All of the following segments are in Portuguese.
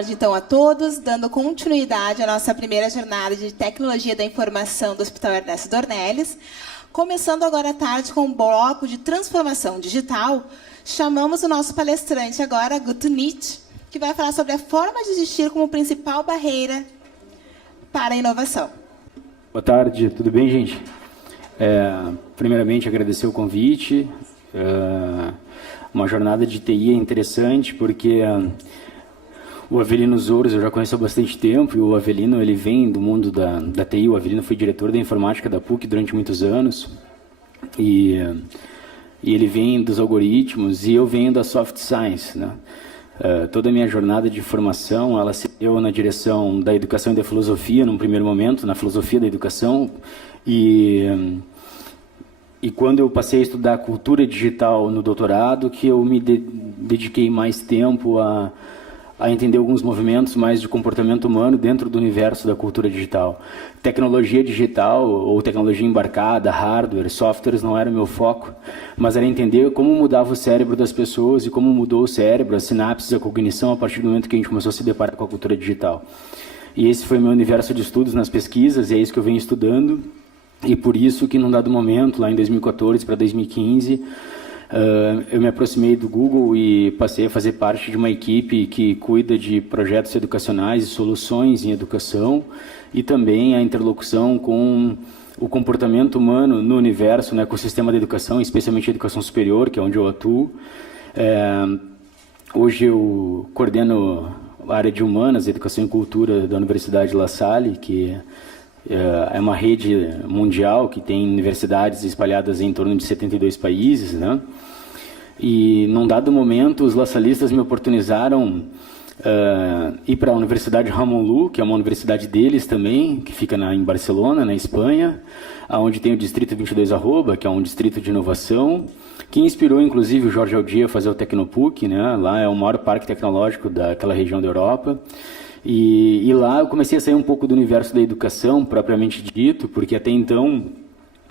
tarde, então, a todos, dando continuidade à nossa primeira jornada de Tecnologia da Informação do Hospital Ernesto Dornelles. Começando agora à tarde com um bloco de transformação digital, chamamos o nosso palestrante agora, Guto Nietzsche, que vai falar sobre a forma de existir como principal barreira para a inovação. Boa tarde, tudo bem, gente? Primeiramente, agradecer o convite. Uma jornada de TI é interessante porque o Avelino Zouros eu já conheço há bastante tempo, e o Avelino ele vem do mundo da TI. O Avelino foi diretor da informática da PUC durante muitos anos, e ele vem dos algoritmos, e eu venho da soft science, né? Toda a minha jornada de formação, ela se deu na direção da educação e da filosofia, num primeiro momento, na filosofia da educação, e quando eu passei a estudar cultura digital no doutorado, que eu me dediquei mais tempo a entender alguns movimentos mais de comportamento humano dentro do universo da cultura digital. Tecnologia digital ou tecnologia embarcada, hardware, softwares não era meu foco, mas era entender como mudava o cérebro das pessoas e como mudou o cérebro, as sinapses, a cognição, a partir do momento que a gente começou a se deparar com a cultura digital. E esse foi meu universo de estudos nas pesquisas, e é isso que eu venho estudando, e por isso que num dado momento, lá em 2014 para 2015, eu me aproximei do Google e passei a fazer parte de uma equipe que cuida de projetos educacionais e soluções em educação, e também a interlocução com o comportamento humano no universo, no ecossistema da educação, especialmente a educação superior, que é onde eu atuo. Hoje eu coordeno a área de Humanas, Educação e Cultura da Universidade La Salle, que é uma rede mundial que tem universidades espalhadas em torno de 72 países, né? E num dado momento os laçalistas me oportunizaram ir para a Universidade Ramon Llull, que é uma universidade deles também, que fica em Barcelona, na Espanha, onde tem o Distrito 22 Arroba, que é um distrito de inovação, que inspirou inclusive o Jorge Aldia a fazer o Tecnopuc, né? Lá é o maior parque tecnológico daquela região da Europa. E lá eu comecei a sair um pouco do universo da educação, propriamente dito, porque até então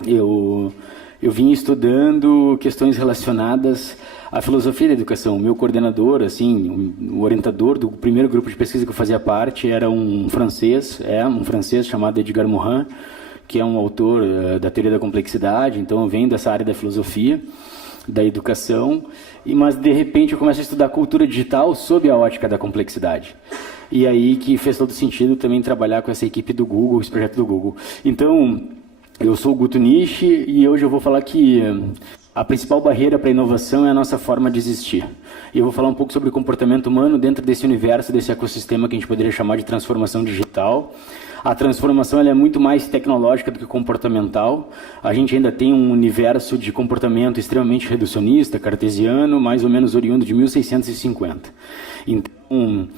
eu vim estudando questões relacionadas à filosofia da educação. O meu coordenador, assim, o orientador do primeiro grupo de pesquisa que eu fazia parte era um francês chamado Edgar Morin, que é um autor da teoria da complexidade. Então eu venho dessa área da filosofia da educação, mas de repente eu começo a estudar cultura digital sob a ótica da complexidade. E aí que fez todo sentido também trabalhar com essa equipe do Google, esse projeto do Google. Então, eu sou o Guto Nietzsche, e hoje eu vou falar que a principal barreira para a inovação é a nossa forma de existir. E eu vou falar um pouco sobre o comportamento humano dentro desse universo, desse ecossistema que a gente poderia chamar de transformação digital. A transformação ela é muito mais tecnológica do que comportamental. A gente ainda tem um universo de comportamento extremamente reducionista, cartesiano, mais ou menos oriundo de 1650. Então,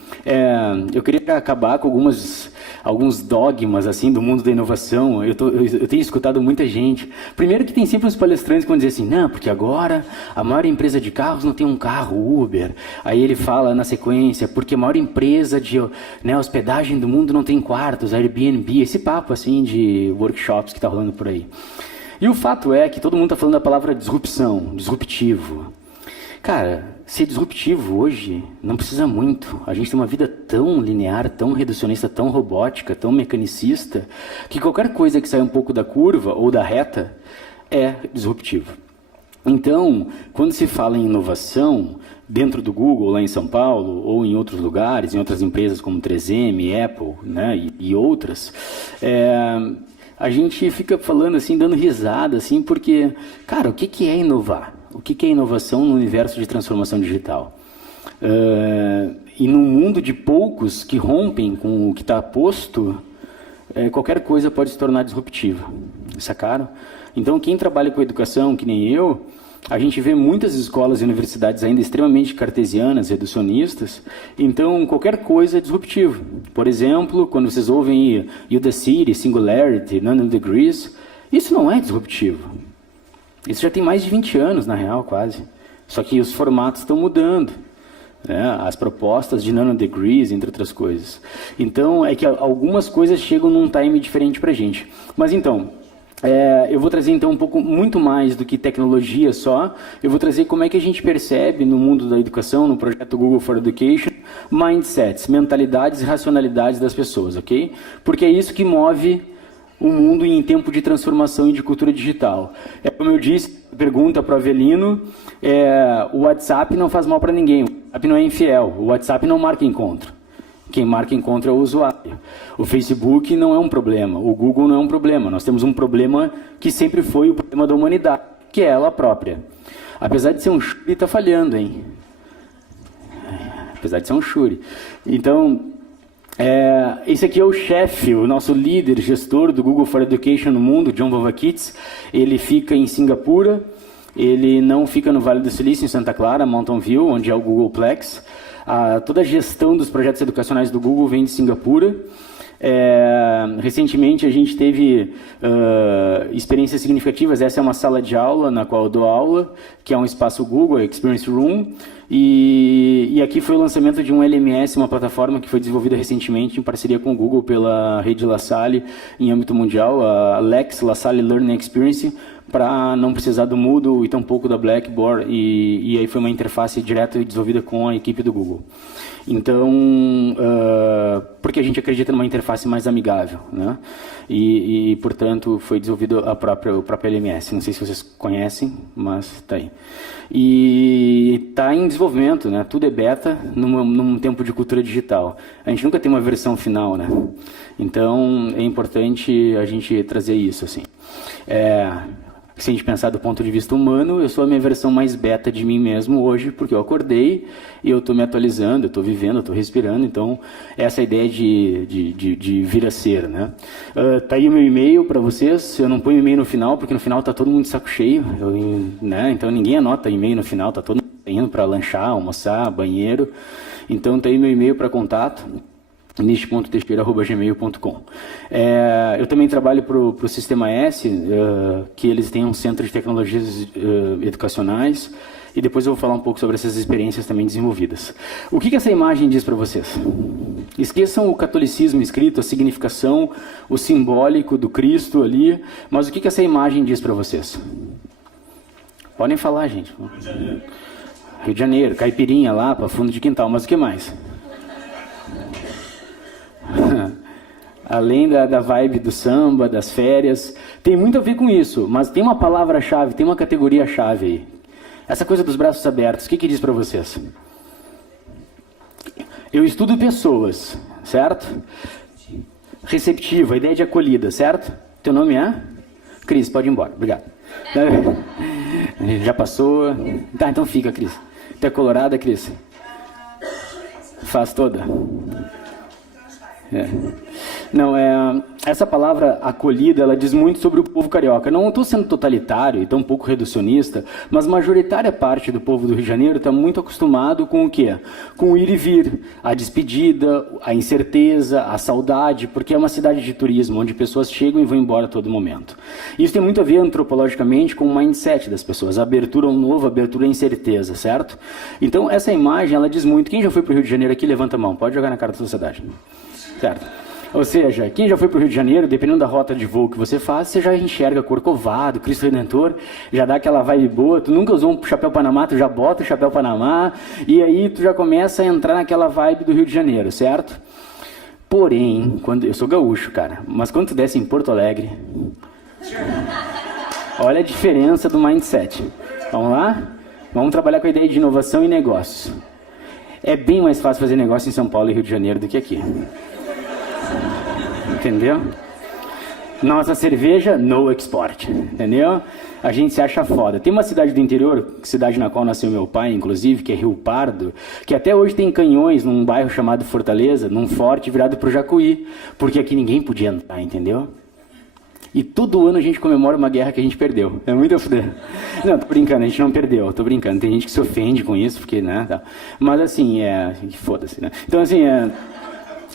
eu queria acabar com alguns dogmas assim do mundo da inovação. Eu tenho escutado muita gente. Primeiro que tem sempre uns palestrantes que vão dizer assim, não, porque agora a maior empresa de carros não tem um carro, Uber. Aí ele fala na sequência, porque a maior empresa de hospedagem do mundo não tem quartos, Airbnb, esse papo assim de workshops que está rolando por aí. E o fato é que todo mundo está falando a palavra disrupção, disruptivo. Cara, ser disruptivo hoje não precisa muito. A gente tem uma vida tão linear, tão reducionista, tão robótica, tão mecanicista, que qualquer coisa que saia um pouco da curva ou da reta é disruptivo. Então, quando se fala em inovação, dentro do Google, lá em São Paulo, ou em outros lugares, em outras empresas como 3M, Apple, né, e outras, a gente fica falando assim, dando risada, assim, porque, cara, o que é inovar? O que é inovação no universo de transformação digital? E num mundo de poucos que rompem com o que está posto, qualquer coisa pode se tornar disruptiva, sacaram? Então, quem trabalha com educação, que nem eu, a gente vê muitas escolas e universidades ainda extremamente cartesianas, reducionistas, então qualquer coisa é disruptivo. Por exemplo, quando vocês ouvem Udacity, Singularity, Nanodegrees, isso não é disruptivo. Isso já tem mais de 20 anos, na real, quase. Só que os formatos estão mudando, né? As propostas de nanodegrees, entre outras coisas. Então, é que algumas coisas chegam num time diferente para a gente. Mas então, Eu vou trazer então um pouco muito mais do que tecnologia só. Eu vou trazer como é que a gente percebe no mundo da educação, no projeto Google for Education, mindsets, mentalidades e racionalidades das pessoas, ok? Porque é isso que move o mundo em tempo de transformação e de cultura digital. Como eu disse, pergunta para o Avelino, o WhatsApp não faz mal para ninguém, o WhatsApp não é infiel, o WhatsApp não marca encontro. Quem marca encontro é o usuário. O Facebook não é um problema, o Google não é um problema. Nós temos um problema que sempre foi o problema da humanidade, que é ela própria. Apesar de ser um Shuri, está falhando, hein? Apesar de ser um Shuri. Então, esse aqui é o chefe, o nosso líder, gestor do Google for Education no mundo, John Vovakits. Ele fica em Singapura, ele não fica no Vale do Silício, em Santa Clara, Mountain View, onde é o Googleplex. Toda a gestão dos projetos educacionais do Google vem de Singapura. Recentemente a gente teve experiências significativas. Essa é uma sala de aula na qual eu dou aula, que é um espaço Google, Experience Room. E aqui foi o lançamento de um LMS, uma plataforma que foi desenvolvida recentemente em parceria com o Google pela rede La Salle em âmbito mundial, a LEX, La Salle Learning Experience, para não precisar do Moodle e tampouco da Blackboard, e aí foi uma interface direta desenvolvida com a equipe do Google. Então, porque a gente acredita numa interface mais amigável, né? E portanto, foi desenvolvido o próprio LMS. Não sei se vocês conhecem, mas está aí. E está em desenvolvimento, né? Tudo é beta num tempo de cultura digital. A gente nunca tem uma versão final, né? Então, é importante a gente trazer isso, assim. Se a gente pensar do ponto de vista humano, eu sou a minha versão mais beta de mim mesmo hoje, porque eu acordei e eu estou me atualizando, eu estou vivendo, eu estou respirando. Então, essa é a ideia de vir a ser, né? Tá aí o meu e-mail para vocês. Eu não ponho e-mail no final, porque no final está todo mundo de saco cheio, né? Então, ninguém anota e-mail no final, está todo mundo indo para lanchar, almoçar, banheiro. Então, tá aí meu e-mail para contato. niche.teixeira@gmail.com. Eu também trabalho para o Sistema S, que eles têm um centro de tecnologias educacionais, e depois eu vou falar um pouco sobre essas experiências também desenvolvidas. O que essa imagem diz para vocês? Esqueçam o catolicismo escrito, a significação, o simbólico do Cristo ali, mas o que essa imagem diz para vocês? Podem falar, gente. Rio de Janeiro. Rio de Janeiro, caipirinha lá para fundo de quintal, mas o que mais? Além da vibe do samba, das férias, tem muito a ver com isso, mas tem uma palavra-chave, tem uma categoria-chave aí. Essa coisa dos braços abertos, o que diz para vocês? Eu estudo pessoas, certo? Receptivo, a ideia de acolhida, certo? Teu nome é? Cris, pode ir embora, obrigado. Já passou? Tá, então fica, Cris. Tu é colorada, Cris? Faz toda? Não, essa palavra acolhida, ela diz muito sobre o povo carioca. Não estou sendo totalitário e tão pouco reducionista, mas majoritária parte do povo do Rio de Janeiro está muito acostumado com o quê? Com o ir e vir, a despedida, a incerteza, a saudade, porque é uma cidade de turismo, onde pessoas chegam e vão embora a todo momento. Isso tem muito a ver antropologicamente com o mindset das pessoas, a abertura ao novo, a abertura à incerteza, certo? Então, essa imagem, ela diz muito. Quem já foi para o Rio de Janeiro aqui, levanta a mão, pode jogar na cara da sociedade. Certo? Ou seja, quem já foi para o Rio de Janeiro, dependendo da rota de voo que você faz, você já enxerga Corcovado, Cristo Redentor, já dá aquela vibe boa. Tu nunca usou um chapéu Panamá, tu já bota o chapéu Panamá, e aí tu já começa a entrar naquela vibe do Rio de Janeiro, certo? Porém, eu sou gaúcho, cara, mas quando tu desce em Porto Alegre, olha a diferença do mindset. Vamos lá? Vamos trabalhar com a ideia de inovação e negócios. É bem mais fácil fazer negócio em São Paulo e Rio de Janeiro do que aqui. Entendeu? Nossa cerveja, no export. Entendeu? A gente se acha foda. Tem uma cidade do interior, cidade na qual nasceu meu pai, inclusive, que é Rio Pardo, que até hoje tem canhões num bairro chamado Fortaleza, num forte virado pro Jacuí, porque aqui ninguém podia entrar, entendeu? E todo ano a gente comemora uma guerra que a gente perdeu. É muito a fuder. Não, tô brincando, a gente não perdeu, tô brincando. Tem gente que se ofende com isso, porque, né, tá. Mas assim, foda-se, né? Então assim,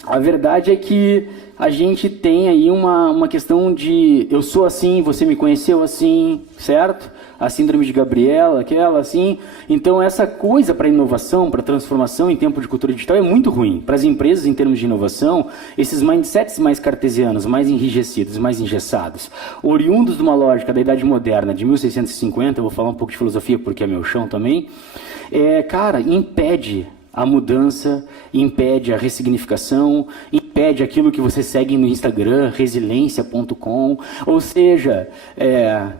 A verdade é que a gente tem aí uma questão de eu sou assim, você me conheceu assim, certo? A síndrome de Gabriela, aquela assim. Então, essa coisa para inovação, para transformação em tempo de cultura digital é muito ruim. Para as empresas, em termos de inovação, esses mindsets mais cartesianos, mais enrijecidos, mais engessados, oriundos de uma lógica da Idade Moderna, de 1650, eu vou falar um pouco de filosofia porque é meu chão também, cara, impede a mudança, impede a ressignificação, impede aquilo que você segue no Instagram, resiliência.com, ou seja,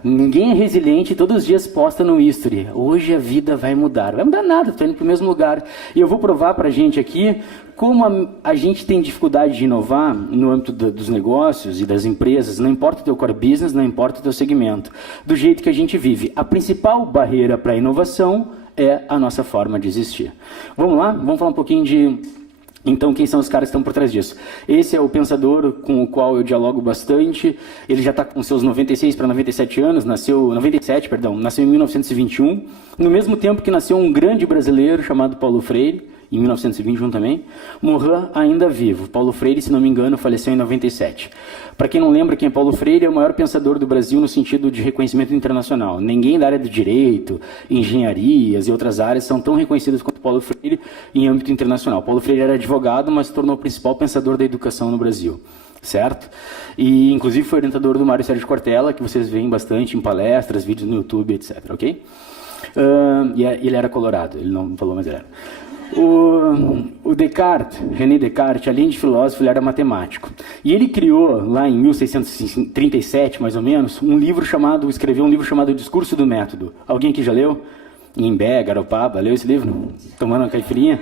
ninguém é resiliente e todos os dias posta no history, hoje a vida vai mudar nada, estou indo para o mesmo lugar, e eu vou provar para a gente aqui como a gente tem dificuldade de inovar no âmbito dos negócios e das empresas, não importa o teu core business, não importa o teu segmento, do jeito que a gente vive. A principal barreira para a inovação é a nossa forma de existir. Vamos lá? Vamos falar um pouquinho de, então, quem são os caras que estão por trás disso. Esse é o pensador com o qual eu dialogo bastante. Ele já está com seus 96 para 97 anos, nasceu em 1921, no mesmo tempo que nasceu um grande brasileiro chamado Paulo Freire, em 1921 também, Morin ainda vivo. Paulo Freire, se não me engano, faleceu em 97. Para quem não lembra quem é Paulo Freire, é o maior pensador do Brasil no sentido de reconhecimento internacional. Ninguém da área do direito, engenharias e outras áreas são tão reconhecidos quanto Paulo Freire em âmbito internacional. Paulo Freire era advogado, mas se tornou o principal pensador da educação no Brasil. Certo? E, inclusive, foi orientador do Mário Sérgio Cortella, que vocês veem bastante em palestras, vídeos no YouTube, etc. Ok? Ele era colorado, ele não falou, mas ele era. O Descartes, René Descartes, além de filósofo, ele era matemático. E ele criou, lá em 1637, mais ou menos, escreveu um livro chamado Discurso do Método. Alguém aqui já leu? Imbé, Garopaba, leu esse livro? Tomando uma caipirinha?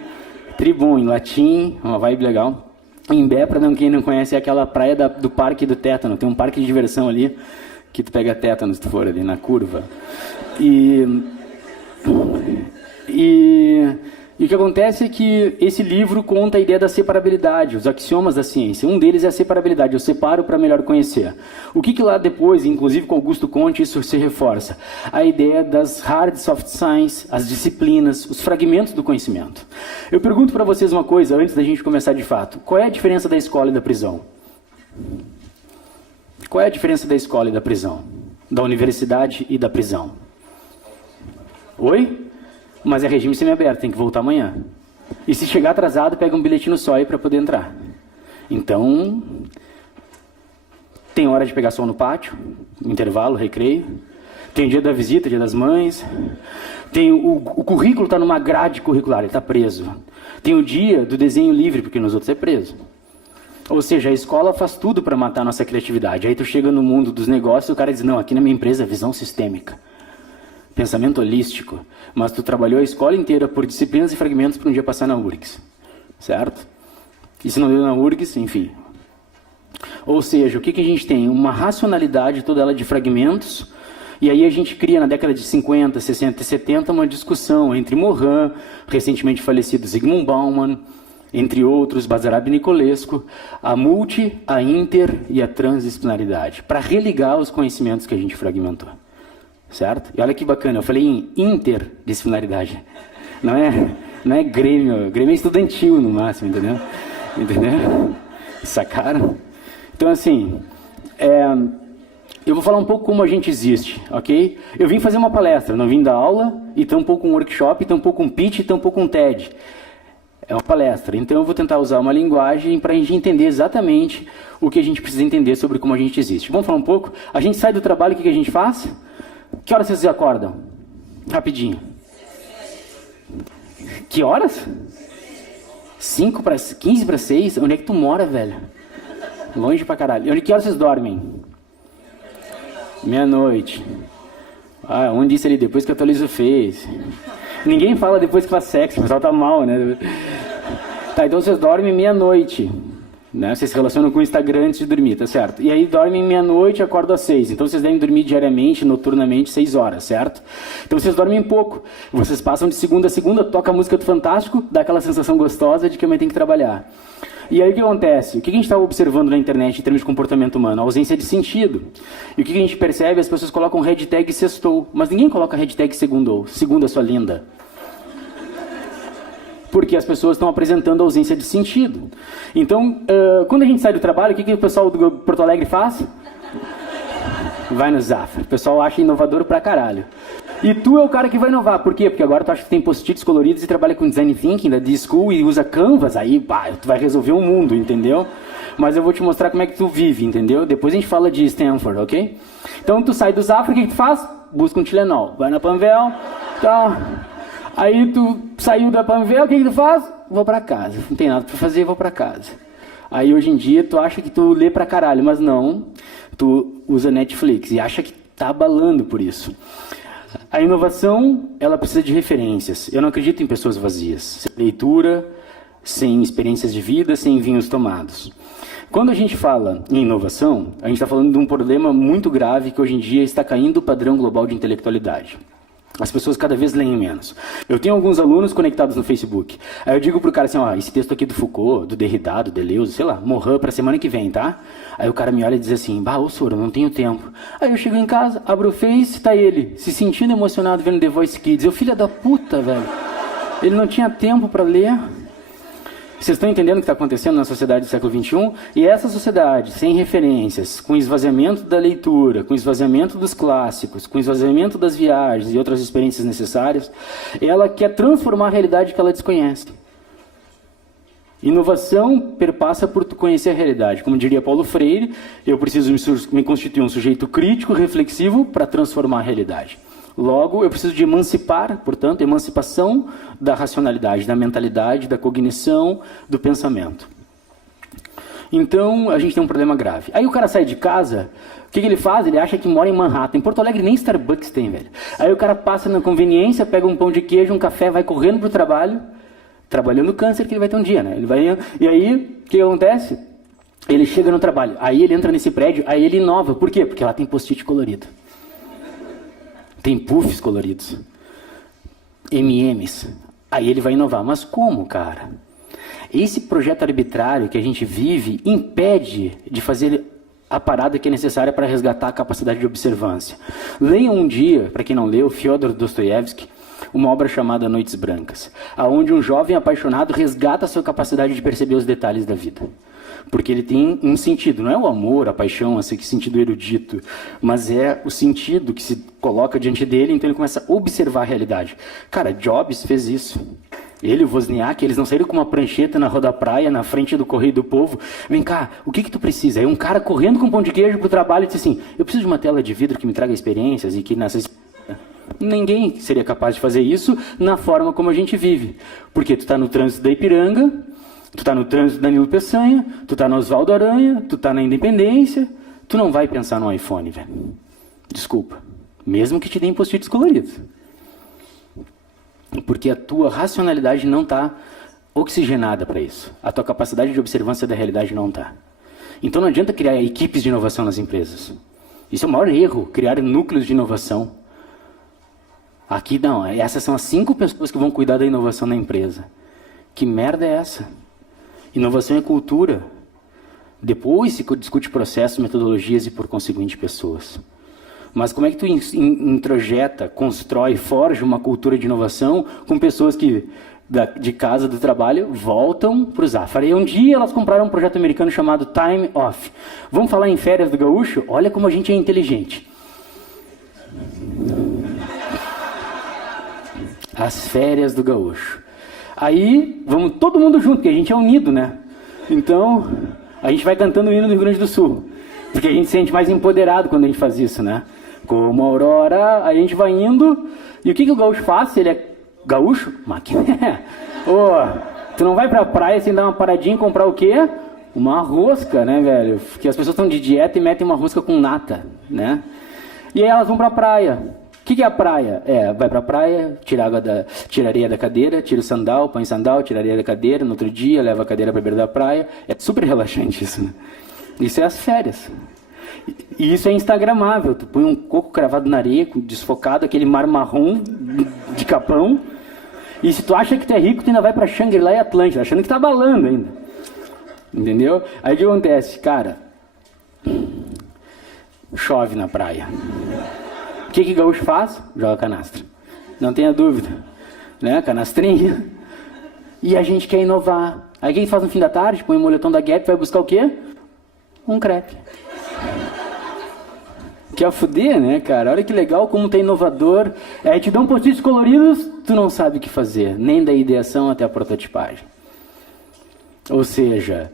Tribom, em latim, uma vibe legal. Imbé, para quem não conhece, é aquela praia do Parque do Tétano. Tem um parque de diversão ali, que tu pega tétano se tu for ali, na curva. E o que acontece é que esse livro conta a ideia da separabilidade, os axiomas da ciência. Um deles é a separabilidade, eu separo para melhor conhecer. O que lá depois, inclusive com Augusto Comte, isso se reforça? A ideia das hard soft science, as disciplinas, os fragmentos do conhecimento. Eu pergunto para vocês uma coisa, antes da gente começar de fato. Qual é a diferença da escola e da prisão? Qual é a diferença da escola e da prisão? Da universidade e da prisão? Oi? Mas é regime semiaberto, tem que voltar amanhã. E se chegar atrasado, pega um bilhete no SOI para poder entrar. Então, tem hora de pegar sol no pátio, intervalo, recreio. Tem o dia da visita, dia das mães. Tem o currículo está numa grade curricular, ele está preso. Tem o dia do desenho livre, porque nos outros é preso. Ou seja, a escola faz tudo para matar a nossa criatividade. Aí tu chega no mundo dos negócios e o cara diz, não, aqui na minha empresa é visão sistêmica. Pensamento holístico, mas tu trabalhou a escola inteira por disciplinas e fragmentos para um dia passar na URGS, certo? E se não deu na URGS, enfim. Ou seja, o que a gente tem? Uma racionalidade, toda ela de fragmentos, e aí a gente cria na década de 50, 60 e 70 uma discussão entre Morin, recentemente falecido Zygmunt Bauman, entre outros, Basarab e Nicolescu, a multi, a inter e a transdisciplinaridade, para religar os conhecimentos que a gente fragmentou. Certo? E olha que bacana, eu falei em interdisciplinaridade. Não é grêmio é estudantil no máximo, entendeu? Sacaram? Então, assim, eu vou falar um pouco como a gente existe, ok? Eu vim fazer uma palestra, não vim dar aula, e tampouco um workshop, e tampouco um pitch, e tampouco um TED. É uma palestra, então eu vou tentar usar uma linguagem para a gente entender exatamente o que a gente precisa entender sobre como a gente existe. Vamos falar um pouco? A gente sai do trabalho, o que a gente faz? Que horas vocês acordam? Rapidinho. Que horas? 15 para 6? Onde é que tu mora, velho? Longe pra caralho. E que horas vocês dormem? Meia-noite. Ah, um disse ali, depois que atualiza o Face. Ninguém fala depois que faz sexo, o pessoal tá mal, né? Tá, então vocês dormem meia-noite. Né? Vocês se relacionam com o Instagram antes de dormir, tá certo? E aí dormem meia-noite e acordam às 6. Então vocês devem dormir diariamente, noturnamente, 6 horas, certo? Então vocês dormem pouco. Vocês passam de segunda a segunda, toca a música do Fantástico, dá aquela sensação gostosa de que amanhã tem que trabalhar. E aí o que acontece? O que a gente está observando na internet em termos de comportamento humano? A ausência de sentido. E o que a gente percebe? As pessoas colocam hashtag sextou, mas ninguém coloca hashtag segundou, segundo a sua linda. Porque as pessoas estão apresentando ausência de sentido. Então, quando a gente sai do trabalho, o que o pessoal do Porto Alegre faz? Vai no Zafra. O pessoal acha inovador pra caralho. E tu é o cara que vai inovar. Por quê? Porque agora tu acha que tem post-its coloridos e trabalha com design thinking da D-School e usa Canvas, aí pá, tu vai resolver o mundo, entendeu? Mas eu vou te mostrar como é que tu vive, entendeu? Depois a gente fala de Stanford, ok? Então tu sai do Zafra, o que tu faz? Busca um Tilenol. Vai na Panvel, tá... Aí tu saiu da Panvel, o que tu faz? Vou pra casa. Não tem nada pra fazer, vou pra casa. Aí hoje em dia tu acha que tu lê pra caralho, mas não. Tu usa Netflix e acha que tá abalando por isso. A inovação, ela precisa de referências. Eu não acredito em pessoas vazias. Sem leitura, sem experiências de vida, sem vinhos tomados. Quando a gente fala em inovação, a gente está falando de um problema muito grave que hoje em dia está caindo o padrão global de intelectualidade. As pessoas cada vez leem menos. Eu tenho alguns alunos conectados no Facebook. Aí eu digo pro cara assim, ó, esse texto aqui do Foucault, do Derrida, do Deleuze, sei lá, Morin pra semana que vem, tá? Aí o cara me olha e diz assim, bah, ô Soro, não tenho tempo. Aí eu chego em casa, abro o Face, tá ele, se sentindo emocionado vendo The Voice Kids. Eu, filha da puta, velho. Ele não tinha tempo pra ler. Vocês estão entendendo o que está acontecendo na sociedade do século XXI? E essa sociedade, sem referências, com esvaziamento da leitura, com esvaziamento dos clássicos, com esvaziamento das viagens e outras experiências necessárias, ela quer transformar a realidade que ela desconhece. Inovação perpassa por tu conhecer a realidade. Como diria Paulo Freire, eu preciso me constituir um sujeito crítico, reflexivo, para transformar a realidade. Logo, eu preciso de emancipar, portanto, emancipação da racionalidade, da mentalidade, da cognição, do pensamento. Então, a gente tem um problema grave. Aí o cara sai de casa, o que ele faz? Ele acha que mora em Manhattan. Em Porto Alegre nem Starbucks tem, velho. Aí o cara passa na conveniência, pega um pão de queijo, um café, vai correndo pro trabalho, trabalhando o câncer que ele vai ter um dia, né? Ele vai, e aí, o que acontece? Ele chega no trabalho, aí ele entra nesse prédio, aí ele inova. Por quê? Porque lá tem post-it colorido. Tem puffs coloridos, M&M's. Aí ele vai inovar. Mas como, cara? Esse projeto arbitrário que a gente vive impede de fazer a parada que é necessária para resgatar a capacidade de observância. Leiam um dia, para quem não leu, Fyodor Dostoiévski, uma obra chamada Noites Brancas, aonde um jovem apaixonado resgata a sua capacidade de perceber os detalhes da vida. Porque ele tem um sentido, não é o amor, a paixão, esse sentido erudito, mas é o sentido que se coloca diante dele, então ele começa a observar a realidade. Cara, Jobs fez isso. Ele e o Wozniak, eles não saíram com uma prancheta na rua da praia, na frente do Correio do Povo. Vem cá, o que tu precisa? Aí um cara correndo com pão de queijo pro trabalho e disse assim, eu preciso de uma tela de vidro que me traga experiências e que nessas... Ninguém seria capaz de fazer isso na forma como a gente vive. Porque tu está no trânsito da Ipiranga, tu está no trânsito da Danilo Peçanha, tu está no Oswaldo Aranha, tu está na Independência, tu não vai pensar no iPhone, velho. Desculpa. Mesmo que te deem post-its coloridos. Porque a tua racionalidade não está oxigenada para isso. A tua capacidade de observância da realidade não está. Então não adianta criar equipes de inovação nas empresas. Isso é o maior erro, criar núcleos de inovação. Aqui não, essas são as 5 pessoas que vão cuidar da inovação na empresa. Que merda é essa? Inovação é cultura. Depois se discute processos, metodologias e, por conseguinte, pessoas. Mas como é que tu introjeta, constrói, forja uma cultura de inovação com pessoas que, de casa, do trabalho, voltam para o Zafra? E um dia elas compraram um projeto americano chamado Time Off. Vamos falar em férias do gaúcho? Olha como a gente é inteligente. As férias do gaúcho. Aí, vamos todo mundo junto, porque a gente é unido, né? Então, a gente vai cantando o hino do Rio Grande do Sul. Porque a gente se sente mais empoderado quando a gente faz isso, né? Como a aurora, a gente vai indo. E o que o gaúcho faz? Ele é gaúcho? Maquiné. Tu não vai pra praia sem dar uma paradinha e comprar o quê? Uma rosca, né, velho? Porque as pessoas estão de dieta e metem uma rosca com nata, né? E aí elas vão pra praia. O que é a praia? Vai pra praia, tira areia da cadeira, tira o sandal, põe sandal, tira areia da cadeira, no outro dia leva a cadeira pra beira da praia. É super relaxante isso, né? Isso é as férias. E isso é instagramável. Tu põe um coco cravado na areia, desfocado, aquele mar marrom de Capão. E se tu acha que tu é rico, tu ainda vai pra Shangri-La e Atlântida, achando que tá balando ainda. Entendeu? Aí o que acontece? Cara, chove na praia. O que gaúcho faz? Joga canastra. Não tenha dúvida. Né? Canastrinha. E a gente quer inovar. Aí o que faz no fim da tarde? Põe o moletom da Gap, vai buscar o quê? Um crepe. Quer fuder, né, cara? Olha que legal como tá inovador. Te dão post-its coloridos, tu não sabe o que fazer. Nem da ideação até a prototipagem. Ou seja,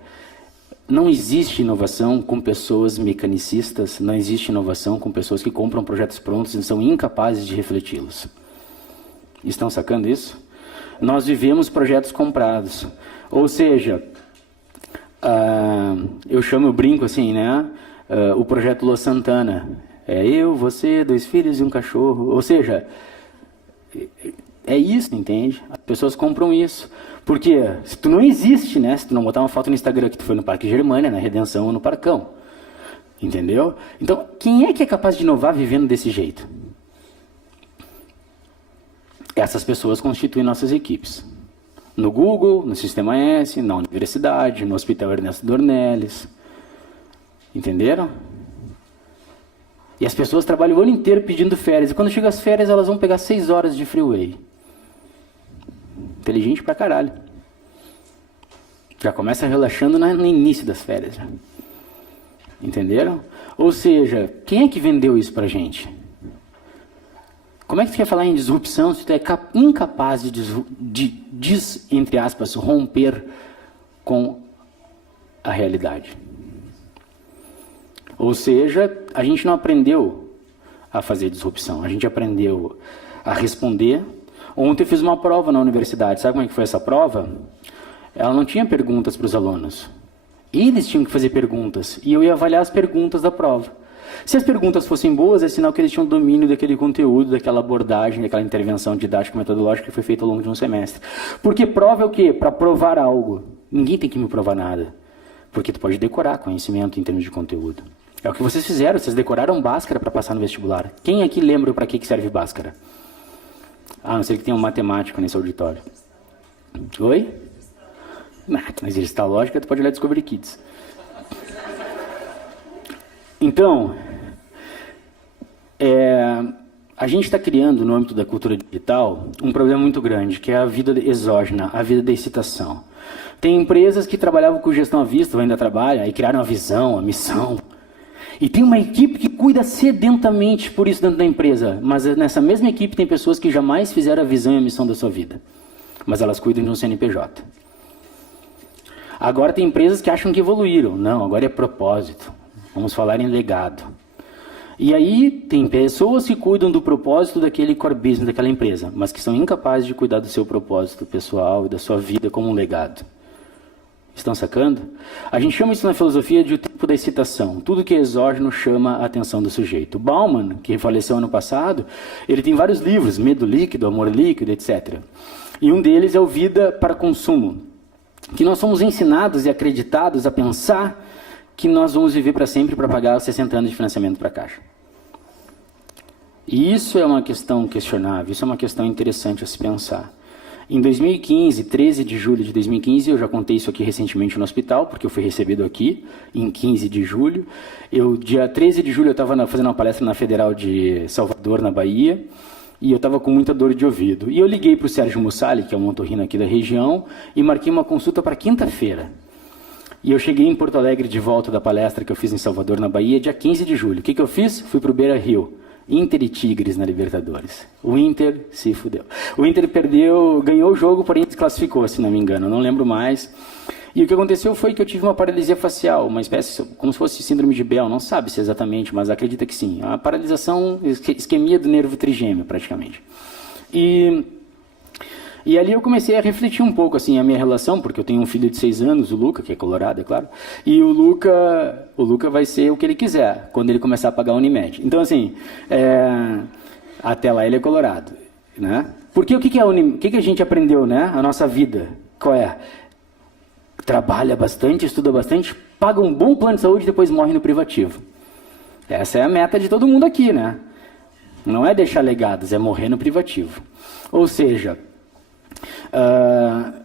não existe inovação com pessoas mecanicistas, não existe inovação com pessoas que compram projetos prontos e são incapazes de refleti-los. Estão sacando isso? Nós vivemos projetos comprados. Ou seja, eu brinco assim, né? O projeto Los Santana. É eu, você, 2 filhos e um cachorro. Ou seja, é isso, entende? As pessoas compram isso. Porque se tu não existe, né? Se tu não botar uma foto no Instagram que tu foi no Parque Germânia, na Redenção ou no Parcão. Entendeu? Então, quem é que é capaz de inovar vivendo desse jeito? Essas pessoas constituem nossas equipes. No Google, no Sistema S, na universidade, no Hospital Ernesto Dornelles. Entenderam? E as pessoas trabalham o ano inteiro pedindo férias. E quando chega as férias, elas vão pegar 6 horas de freeway. Inteligente pra caralho. Já começa relaxando no início das férias. Já. Entenderam? Ou seja, quem é que vendeu isso pra gente? Como é que tu quer falar em disrupção se tu é incapaz de, entre aspas, romper com a realidade? Ou seja, a gente não aprendeu a fazer disrupção, a gente aprendeu a responder. Ontem eu fiz uma prova na universidade, sabe como é que foi essa prova? Ela não tinha perguntas para os alunos. Eles tinham que fazer perguntas, e eu ia avaliar as perguntas da prova. Se as perguntas fossem boas, é sinal que eles tinham domínio daquele conteúdo, daquela abordagem, daquela intervenção didática metodológica que foi feita ao longo de um semestre. Porque prova é o quê? Para provar algo. Ninguém tem que me provar nada. Porque tu pode decorar conhecimento em termos de conteúdo. É o que vocês fizeram, vocês decoraram Bhaskara para passar no vestibular. Quem aqui lembra para que serve Bhaskara? Ah, não sei que tem um matemático nesse auditório. Oi? Mas existe a lógica, tu pode olhar Discovery Kids. Então, a gente está criando, no âmbito da cultura digital, um problema muito grande, que é a vida exógena, a vida da excitação. Tem empresas que trabalhavam com gestão à vista, ou ainda trabalham, e criaram a visão, a missão. E tem uma equipe que cuida sedentamente por isso dentro da empresa, mas nessa mesma equipe tem pessoas que jamais fizeram a visão e a missão da sua vida. Mas elas cuidam de um CNPJ. Agora tem empresas que acham que evoluíram. Não, agora é propósito. Vamos falar em legado. E aí tem pessoas que cuidam do propósito daquele core business daquela empresa, mas que são incapazes de cuidar do seu propósito pessoal e da sua vida como um legado. Estão sacando? A gente chama isso na filosofia de o tempo da excitação. Tudo que é exógeno chama a atenção do sujeito. Bauman, que faleceu ano passado, ele tem vários livros, Medo Líquido, Amor Líquido, etc. E um deles é o Vida para Consumo, que nós somos ensinados e acreditados a pensar que nós vamos viver para sempre para pagar os 60 anos de financiamento para a Caixa. E isso é uma questão questionável, isso é uma questão interessante a se pensar. Em 2015, 13 de julho de 2015, eu já contei isso aqui recentemente no hospital, porque eu fui recebido aqui, em 15 de julho. Dia 13 de julho, eu estava fazendo uma palestra na Federal de Salvador, na Bahia, e eu estava com muita dor de ouvido. E eu liguei para o Sérgio Mussali, que é um otorrino aqui da região, e marquei uma consulta para quinta-feira. E eu cheguei em Porto Alegre de volta da palestra que eu fiz em Salvador, na Bahia, dia 15 de julho. O que eu fiz? Fui para o Beira-Rio. Inter e Tigres na Libertadores. O Inter se fudeu. O Inter ganhou o jogo, porém desclassificou, se não me engano, não lembro mais. E o que aconteceu foi que eu tive uma paralisia facial, uma espécie, como se fosse síndrome de Bell, não sabe se exatamente, mas acredita que sim. Uma paralisação, isquemia do nervo trigêmeo, praticamente. E ali eu comecei a refletir um pouco assim a minha relação, porque eu tenho um filho de 6 anos, o Luca, que é colorado, é claro, e o Luca vai ser o que ele quiser, quando ele começar a pagar a Unimed. Então, assim, até lá ele é colorado, né? Porque o que a gente aprendeu, né? A nossa vida, qual é? Trabalha bastante, estuda bastante, paga um bom plano de saúde e depois morre no privativo. Essa é a meta de todo mundo aqui, né? Não é deixar legados, é morrer no privativo. Ou seja,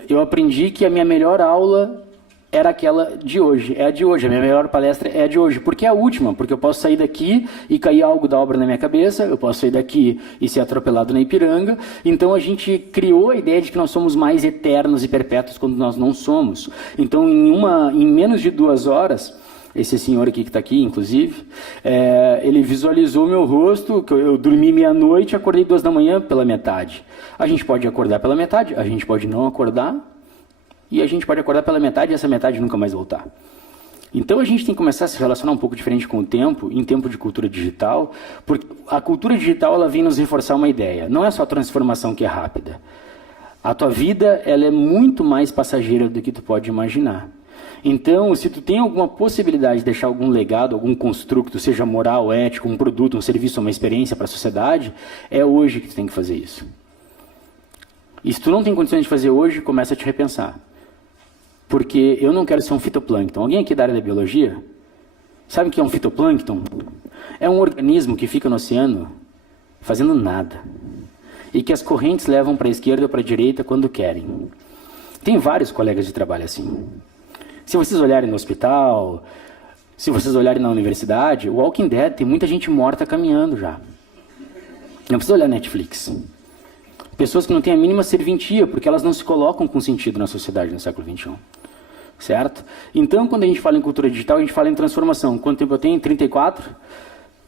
eu aprendi que a minha melhor aula era aquela de hoje, é a de hoje, a minha melhor palestra é a de hoje, porque é a última, porque eu posso sair daqui e cair algo da obra na minha cabeça, eu posso sair daqui e ser atropelado na Ipiranga, então a gente criou a ideia de que nós somos mais eternos e perpétuos quando nós não somos. Então, em menos de 2 horas, esse senhor aqui que está aqui, inclusive, ele visualizou meu rosto, que eu dormi meia-noite e acordei 2 da manhã pela metade. A gente pode acordar pela metade, a gente pode não acordar, e a gente pode acordar pela metade e essa metade nunca mais voltar. Então a gente tem que começar a se relacionar um pouco diferente com o tempo, em tempo de cultura digital, porque a cultura digital ela vem nos reforçar uma ideia. Não é só a transformação que é rápida. A tua vida ela é muito mais passageira do que tu pode imaginar. Então, se tu tem alguma possibilidade de deixar algum legado, algum construto, seja moral, ético, um produto, um serviço, uma experiência para a sociedade, é hoje que tu tem que fazer isso. E se tu não tem condições de fazer hoje, começa a te repensar. Porque eu não quero ser um fitoplâncton. Alguém aqui da área da biologia? Sabe o que é um fitoplâncton? É um organismo que fica no oceano fazendo nada. E que as correntes levam para a esquerda ou para a direita quando querem. Tem vários colegas de trabalho assim. Se vocês olharem no hospital, se vocês olharem na universidade, o Walking Dead tem muita gente morta caminhando já. Não precisa olhar Netflix. Pessoas que não têm a mínima serventia, porque elas não se colocam com sentido na sociedade no século XXI. Certo? Então, quando a gente fala em cultura digital, a gente fala em transformação. Quanto tempo eu tenho? 34?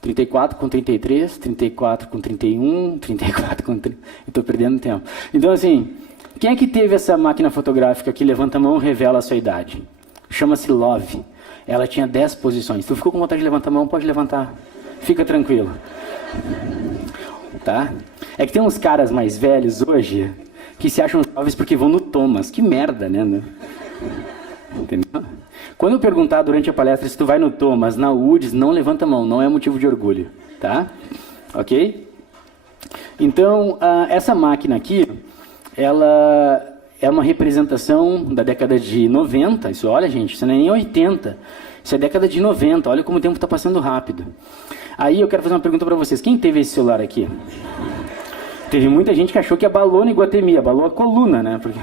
34 com 33, 34 com 31, 34 com 30... Eu estou perdendo tempo. Então, assim, quem é que teve essa máquina fotográfica que levanta a mão e revela a sua idade? Chama-se Love. Ela tinha 10 posições. Tu ficou com vontade de levantar a mão? Pode levantar. Fica tranquilo. Tá? É que tem uns caras mais velhos hoje que se acham jovens porque vão no Thomas. Que merda, né? Entendeu? Quando eu perguntar durante a palestra se tu vai no Thomas, na UDS, não levanta a mão. Não é motivo de orgulho. Tá? Ok? Então, essa máquina aqui, ela é uma representação da década de 90. Isso, olha, gente, isso não é nem 80. Isso é década de 90. Olha como o tempo está passando rápido. Aí eu quero fazer uma pergunta para vocês. Quem teve esse celular aqui? Teve muita gente que achou que abalou no Iguatemi. Abalou a coluna, né? Porque...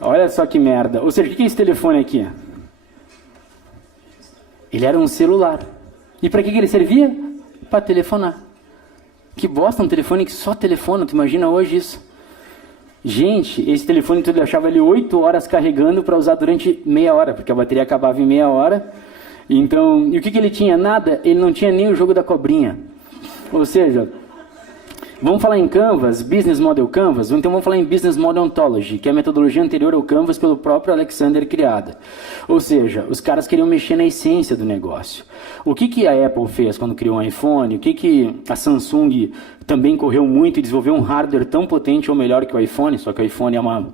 Olha só que merda. Ou seja, o que é esse telefone aqui? Ele era um celular. E para que ele servia? Para telefonar. Que bosta, um telefone que só telefona. Tu imagina hoje isso? Gente, esse telefone tu deixava ele 8 horas carregando para usar durante meia hora, porque a bateria acabava em meia hora. Então, e o que ele tinha? Nada, ele não tinha nem o jogo da cobrinha. Ou seja, vamos falar em Canvas, Business Model Canvas, então vamos falar em Business Model Ontology, que é a metodologia anterior ao Canvas pelo próprio Alexander criada. Ou seja, os caras queriam mexer na essência do negócio. O que a Apple fez quando criou um iPhone? O que a Samsung também correu muito e desenvolveu um hardware tão potente ou melhor que o iPhone, só que o iPhone é uma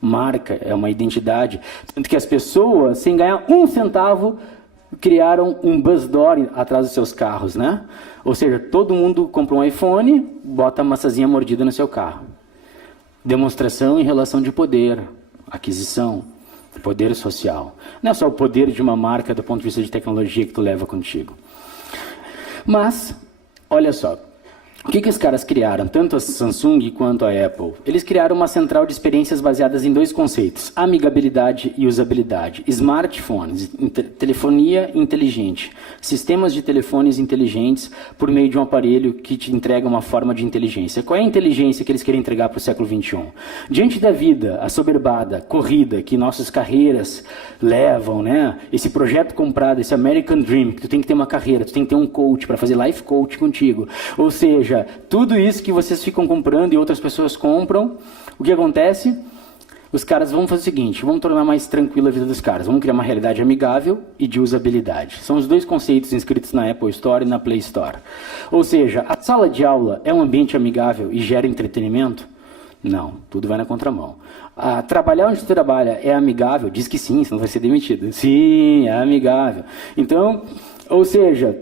marca, é uma identidade. Tanto que as pessoas, sem ganhar um centavo, criaram um bus door atrás dos seus carros, né? Ou seja, todo mundo compra um iPhone, bota a maçãzinha mordida no seu carro. Demonstração em relação de poder, aquisição, poder social. Não é só o poder de uma marca do ponto de vista de tecnologia que tu leva contigo. Mas, olha só, o que os caras criaram, tanto a Samsung quanto a Apple? Eles criaram uma central de experiências baseadas em 2 conceitos, amigabilidade e usabilidade. Smartphones, telefonia inteligente, sistemas de telefones inteligentes por meio de um aparelho que te entrega uma forma de inteligência. Qual é a inteligência que eles querem entregar para o século XXI? Diante da vida assoberbada, corrida, que nossas carreiras levam, né? Esse projeto comprado, esse American Dream, que tu tem que ter uma carreira, tu tem que ter um coach para fazer life coach contigo. Ou seja, tudo isso que vocês ficam comprando e outras pessoas compram, o que acontece? Os caras vão fazer o seguinte, vamos tornar mais tranquila a vida dos caras, vamos criar uma realidade amigável e de usabilidade. São os 2 conceitos inscritos na Apple Store e na Play Store. Ou seja, a sala de aula é um ambiente amigável e gera entretenimento? Não, tudo vai na contramão. Trabalhar onde tu trabalha é amigável? Diz que sim, senão vai ser demitido. Sim, é amigável. Então, ou seja,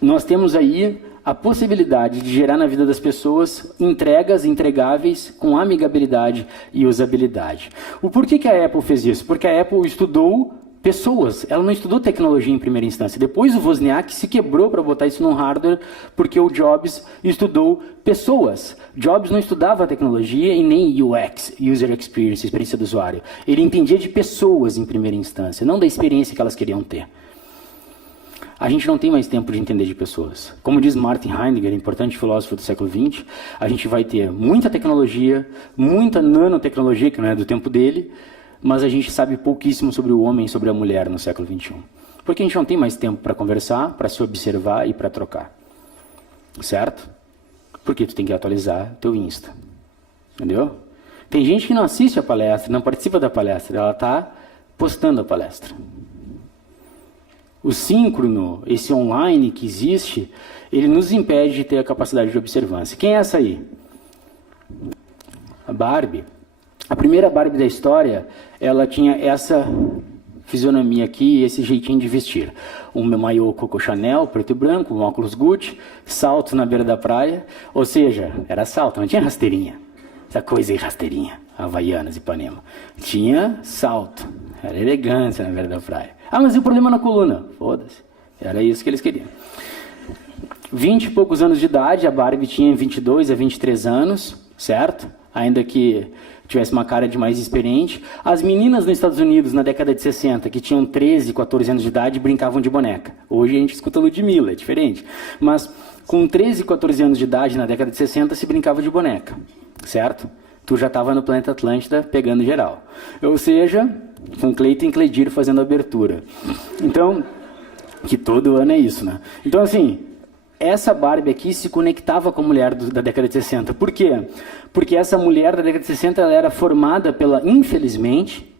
nós temos aí a possibilidade de gerar na vida das pessoas entregas entregáveis com amigabilidade e usabilidade. O porquê que a Apple fez isso? Porque a Apple estudou pessoas. Ela não estudou tecnologia em primeira instância. Depois o Wozniak se quebrou para botar isso no hardware, porque o Jobs estudou pessoas. Jobs não estudava tecnologia e nem UX, User Experience, experiência do usuário. Ele entendia de pessoas em primeira instância, não da experiência que elas queriam ter. A gente não tem mais tempo de entender de pessoas. Como diz Martin Heidegger, importante filósofo do século XX, a gente vai ter muita tecnologia, muita nanotecnologia, que não é do tempo dele, mas a gente sabe pouquíssimo sobre o homem e sobre a mulher no século XXI. Porque a gente não tem mais tempo para conversar, para se observar e para trocar. Certo? Porque tu tem que atualizar teu Insta. Entendeu? Tem gente que não assiste a palestra, não participa da palestra, ela está postando a palestra. O síncrono, esse online que existe, ele nos impede de ter a capacidade de observância. Quem é essa aí? A Barbie. A primeira Barbie da história, ela tinha essa fisionomia aqui, esse jeitinho de vestir. Um maiô Coco Chanel, preto e branco, um óculos Gucci, salto na beira da praia, ou seja, era salto, não tinha rasteirinha. Essa coisa aí, rasteirinha, Havaianas, Ipanema. Tinha salto, era elegância na beira da praia. Ah, mas e o problema na coluna? Foda-se, era isso que eles queriam. 20 e poucos anos de idade, a Barbie tinha 22 a 23 anos, certo? Ainda que tivesse uma cara de mais experiente. As meninas nos Estados Unidos, na década de 60, que tinham 13, 14 anos de idade, brincavam de boneca. Hoje a gente escuta Ludmilla, é diferente. Mas com 13, 14 anos de idade, na década de 60, se brincava de boneca, certo? Tu já estava no planeta Atlântida pegando geral. Ou seja, com Cleiton e Cleidir fazendo abertura. Então, que todo ano é isso, né? Então, assim, essa Barbie aqui se conectava com a mulher da década de 60. Por quê? Porque essa mulher da década de 60 ela era formada pela, infelizmente,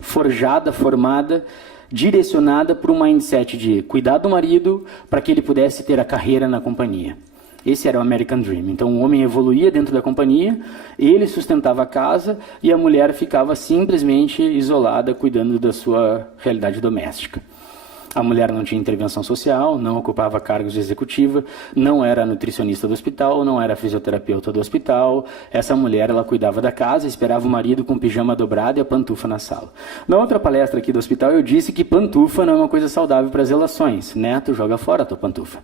forjada, formada, direcionada por um mindset de cuidar do marido para que ele pudesse ter a carreira na companhia. Esse era o American Dream. Então o homem evoluía dentro da companhia, ele sustentava a casa e a mulher ficava simplesmente isolada, cuidando da sua realidade doméstica. A mulher não tinha intervenção social, não ocupava cargos de executiva, não era nutricionista do hospital, não era fisioterapeuta do hospital. Essa mulher, ela cuidava da casa, esperava o marido com o pijama dobrado e a pantufa na sala. Na outra palestra aqui do hospital, eu disse que pantufa não é uma coisa saudável para as relações. Neto, joga fora a tua pantufa.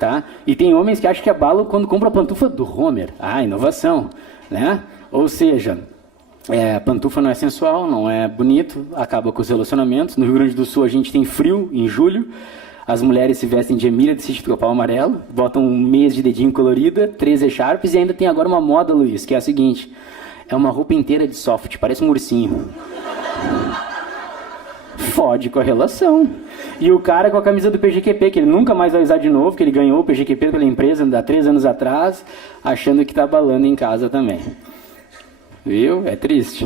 Tá? E tem homens que acham que abalam quando compra a pantufa do Homer. Ah, inovação, né? Ou seja, a pantufa não é sensual, não é bonito, acaba com os relacionamentos. No Rio Grande do Sul a gente tem frio em julho, as mulheres se vestem de Emília de sítio do Capão Amarelo, botam um mês de dedinho colorida, 13 Sharps e ainda tem agora uma moda, Luiz, que é a seguinte, é uma roupa inteira de soft, parece um ursinho. Fode com a relação. E o cara com a camisa do PGQP, que ele nunca mais vai usar de novo, que ele ganhou o PGQP pela empresa há 3 anos atrás, achando que está balando em casa também. Viu? É triste.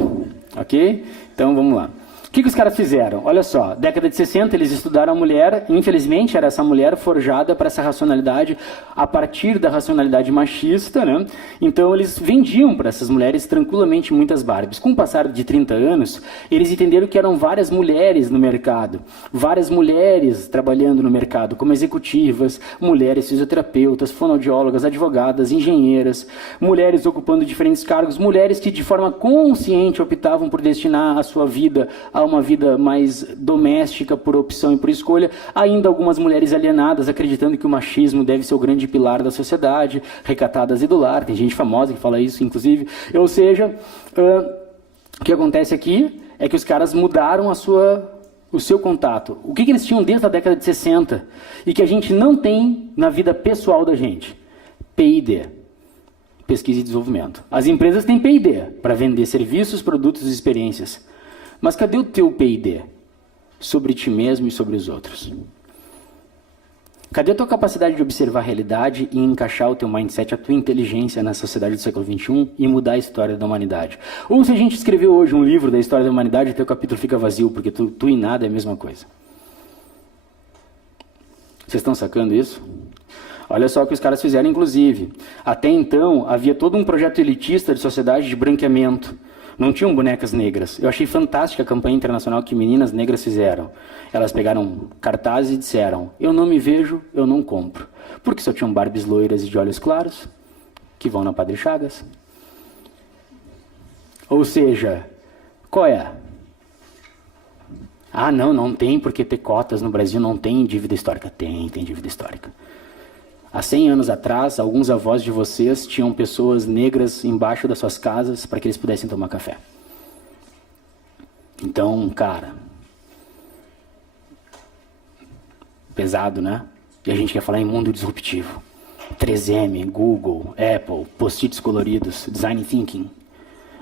Ok? Então vamos lá. O que os caras fizeram? Olha só, década de 60 eles estudaram a mulher, infelizmente era essa mulher forjada para essa racionalidade a partir da racionalidade machista, né? Então eles vendiam para essas mulheres tranquilamente muitas Barbies. Com o passar de 30 anos, eles entenderam que eram várias mulheres no mercado, várias mulheres trabalhando no mercado, como executivas, mulheres fisioterapeutas, fonoaudiólogas, advogadas, engenheiras, mulheres ocupando diferentes cargos, mulheres que de forma consciente optavam por destinar a sua vida a uma vida mais doméstica por opção e por escolha, ainda algumas mulheres alienadas, acreditando que o machismo deve ser o grande pilar da sociedade, recatadas e do lar, tem gente famosa que fala isso, inclusive. Ou seja, o que acontece aqui é que os caras mudaram o seu contato. O que eles tinham desde a década de 60 e que a gente não tem na vida pessoal da gente? P&D. Pesquisa e desenvolvimento. As empresas têm P&D para vender serviços, produtos e experiências. Mas cadê o teu P&D? Sobre ti mesmo e sobre os outros. Cadê a tua capacidade de observar a realidade e encaixar o teu mindset, a tua inteligência na sociedade do século XXI e mudar a história da humanidade? Ou se a gente escreveu hoje um livro da história da humanidade, o teu capítulo fica vazio, porque tu e nada é a mesma coisa. Vocês estão sacando isso? Olha só o que os caras fizeram, inclusive. Até então, havia todo um projeto elitista de sociedade de branqueamento. Não tinham bonecas negras. Eu achei fantástica a campanha internacional que meninas negras fizeram. Elas pegaram cartazes e disseram, eu não me vejo, eu não compro. Porque só tinham Barbies loiras e de olhos claros, que vão na Padre Chagas. Ou seja, qual é? Ah, não tem porque ter cotas no Brasil, não tem dívida histórica. Tem dívida histórica. Há 100 anos atrás, alguns avós de vocês tinham pessoas negras embaixo das suas casas para que eles pudessem tomar café. Então, cara, pesado, né? E a gente quer falar em mundo disruptivo. 3M, Google, Apple, post-its coloridos, design thinking.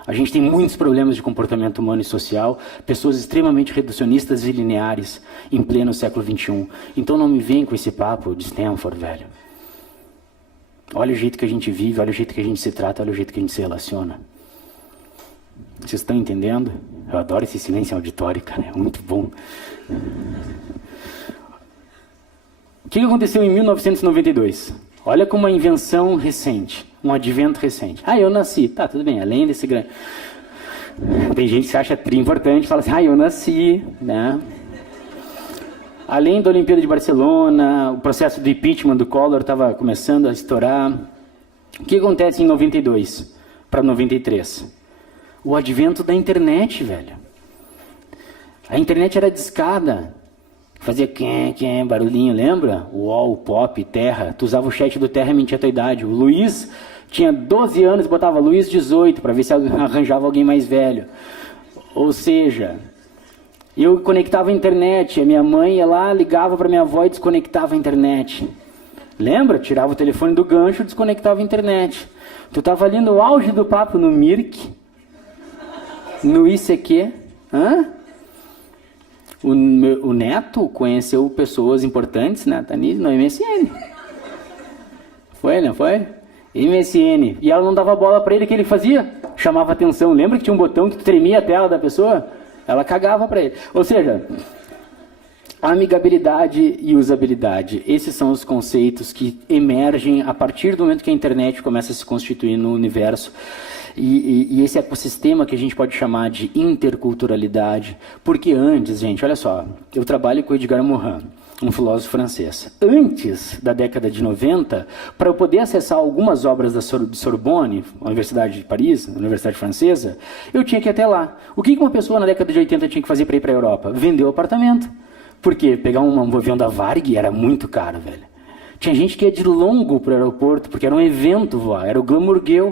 A gente tem muitos problemas de comportamento humano e social, pessoas extremamente reducionistas e lineares em pleno século XXI. Então não me vem com esse papo de Stanford, velho. Olha o jeito que a gente vive, olha o jeito que a gente se trata, olha o jeito que a gente se relaciona. Vocês estão entendendo? Eu adoro esse silêncio auditório, cara, é muito bom. O que aconteceu em 1992? Olha como uma invenção recente, um advento recente. Ah, eu nasci. Tá, tudo bem, além desse grande... Tem gente que se acha importante e fala assim, eu nasci, né? Além da Olimpíada de Barcelona, o processo de impeachment do Collor estava começando a estourar. O que acontece em 92 para 93? O advento da internet, velho. A internet era discada. Fazia quem, barulhinho, lembra? UOL, Pop, Terra. Tu usava o chat do Terra e mentia a tua idade. O Luiz tinha 12 anos e botava Luiz 18 para ver se arranjava alguém mais velho. Ou seja, eu conectava a internet. A minha mãe ia lá, ligava para minha avó e desconectava a internet. Lembra? Tirava o telefone do gancho e desconectava a internet. Tu estava ali no auge do papo no Mirk, no ICQ. O neto conheceu pessoas importantes, né? Tá no MSN. Foi, não foi? MSN. E ela não dava bola pra ele, o que ele fazia? Chamava atenção. Lembra que tinha um botão que tremia a tela da pessoa? Ela cagava pra ele. Ou seja, amigabilidade e usabilidade. Esses são os conceitos que emergem a partir do momento que a internet começa a se constituir no universo. E esse ecossistema que a gente pode chamar de interculturalidade. Porque antes, gente, olha só, eu trabalho com Edgar Morin, um filósofo francês. Antes da década de 90, para eu poder acessar algumas obras da Sorbonne, a Universidade de Paris, a Universidade Francesa, eu tinha que ir até lá. O que uma pessoa na década de 80 tinha que fazer para ir para a Europa? Vender o apartamento. Por quê? Pegar um avião da Varig era muito caro, velho. Tinha gente que ia de longo para o aeroporto, porque era um evento voar, era o Glamour Girl.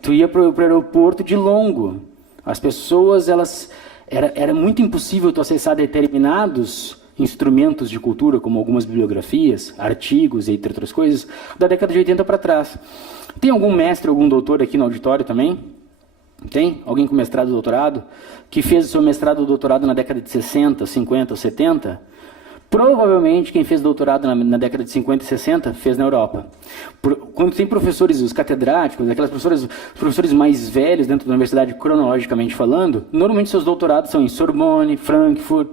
Tu ia para o aeroporto de longo. As pessoas, era muito impossível tu acessar determinados instrumentos de cultura, como algumas bibliografias, artigos, entre outras coisas, da década de 80 para trás. Tem algum mestre, algum doutor aqui no auditório também? Tem? Alguém com mestrado ou doutorado? Que fez o seu mestrado ou doutorado na década de 60, 50 ou 70? Provavelmente quem fez doutorado na década de 50 e 60 fez na Europa. Quando tem professores, os catedráticos, aquelas professores mais velhos dentro da universidade, cronologicamente falando, normalmente seus doutorados são em Sorbonne, Frankfurt,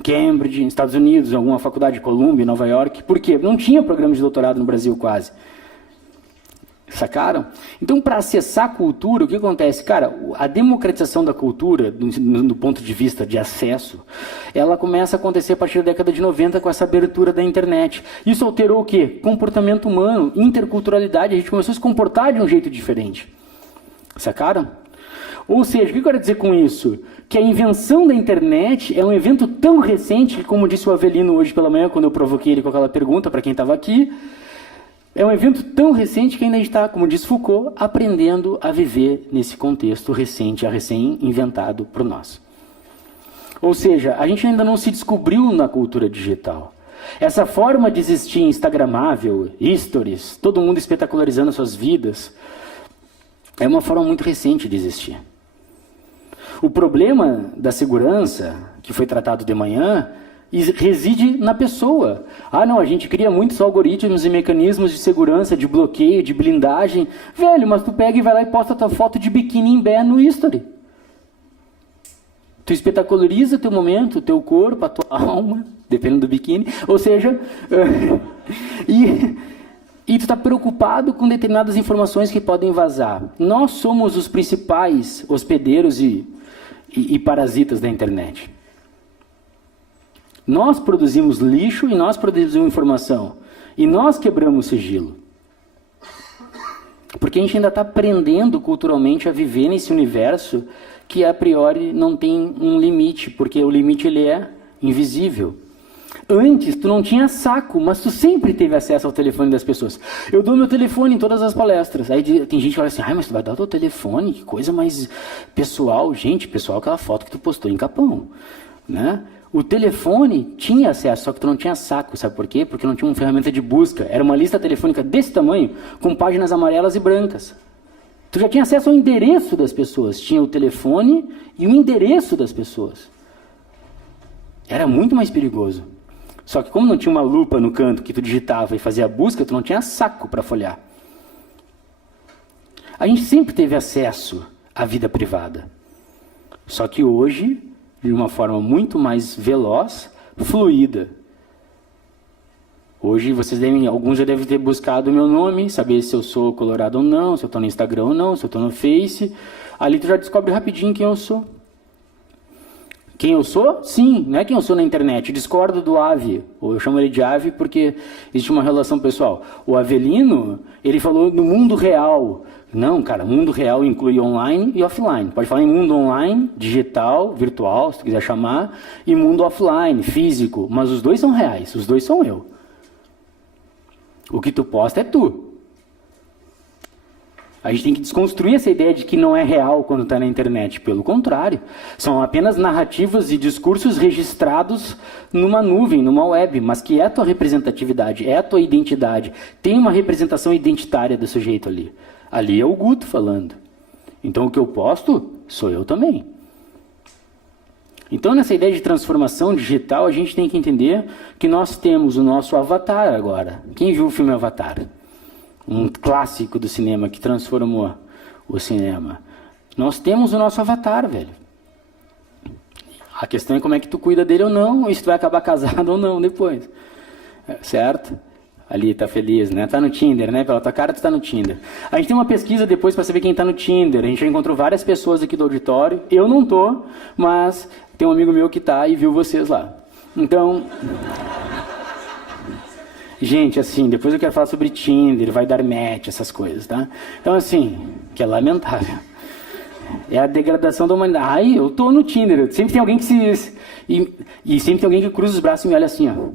Cambridge, Estados Unidos, em alguma faculdade de Columbia, Nova York. Por quê? Não tinha programa de doutorado no Brasil quase. Sacaram? Então, para acessar a cultura, o que acontece? Cara, a democratização da cultura, do ponto de vista de acesso, ela começa a acontecer a partir da década de 90 com essa abertura da internet. Isso alterou o quê? Comportamento humano, interculturalidade, a gente começou a se comportar de um jeito diferente. Sacaram? Ou seja, o que eu quero dizer com isso? Que a invenção da internet é um evento tão recente que, como disse o Avelino hoje pela manhã, quando eu provoquei ele com aquela pergunta para quem estava aqui, é um evento tão recente que ainda a gente está, como diz Foucault, aprendendo a viver nesse contexto recente, recém-inventado por nós. Ou seja, a gente ainda não se descobriu na cultura digital. Essa forma de existir instagramável, stories, todo mundo espetacularizando suas vidas, é uma forma muito recente de existir. O problema da segurança, que foi tratado de manhã, reside na pessoa. Ah, não, a gente cria muitos algoritmos e mecanismos de segurança, de bloqueio, de blindagem. Velho, mas tu pega e vai lá e posta tua foto de biquíni em pé no history. Tu espetaculariza teu momento, teu corpo, a tua alma, dependendo do biquíni. Ou seja, e tu está preocupado com determinadas informações que podem vazar. Nós somos os principais hospedeiros e parasitas da internet. Nós produzimos lixo e nós produzimos informação. E nós quebramos o sigilo. Porque a gente ainda está aprendendo culturalmente a viver nesse universo que a priori não tem um limite, porque o limite ele é invisível. Antes, tu não tinha saco, mas tu sempre teve acesso ao telefone das pessoas. Eu dou meu telefone em todas as palestras. Aí tem gente que fala assim, ai, mas tu vai dar o teu telefone? Que coisa mais pessoal. Gente, pessoal, aquela foto que tu postou em Capão, né? O telefone tinha acesso, só que tu não tinha saco. Sabe por quê? Porque não tinha uma ferramenta de busca. Era uma lista telefônica desse tamanho, com páginas amarelas e brancas. Tu já tinha acesso ao endereço das pessoas. Tinha o telefone e o endereço das pessoas. Era muito mais perigoso. Só que como não tinha uma lupa no canto que tu digitava e fazia a busca, tu não tinha saco para folhear. A gente sempre teve acesso à vida privada. Só que hoje, de uma forma muito mais veloz, fluida. Hoje alguns já devem ter buscado o meu nome, saber se eu sou colorado ou não, se eu estou no Instagram ou não, se eu estou no Face. Ali tu já descobre rapidinho quem eu sou. Quem eu sou? Sim, não é quem eu sou na internet. Eu discordo do Ave, ou eu chamo ele de Ave porque existe uma relação pessoal. O Avelino, ele falou no mundo real. Não, cara, mundo real inclui online e offline. Pode falar em mundo online, digital, virtual, se tu quiser chamar, e mundo offline, físico. Mas os dois são reais, os dois são eu. O que tu posta é tu. A gente tem que desconstruir essa ideia de que não é real quando está na internet. Pelo contrário, são apenas narrativas e discursos registrados numa nuvem, numa web, mas que é a tua representatividade, é a tua identidade. Tem uma representação identitária do sujeito ali. Ali é o Guto falando. Então o que eu posto, sou eu também. Então nessa ideia de transformação digital, a gente tem que entender que nós temos o nosso avatar agora. Quem viu o filme Avatar? Um clássico do cinema que transformou o cinema. Nós temos o nosso avatar, velho. A questão é como é que tu cuida dele ou não, e se tu vai acabar casado ou não depois. Certo? Ali, tá feliz, né? Tá no Tinder, né? Pela tua cara, tu tá no Tinder. A gente tem uma pesquisa depois para saber quem tá no Tinder. A gente já encontrou várias pessoas aqui do auditório. Eu não tô, mas tem um amigo meu que tá e viu vocês lá. Então... Gente, assim, depois eu quero falar sobre Tinder, vai dar match, essas coisas, tá? Então, assim, que é lamentável. É a degradação da humanidade. Ai, eu tô no Tinder. Sempre tem alguém que se... E sempre tem alguém que cruza os braços e me olha assim, ó.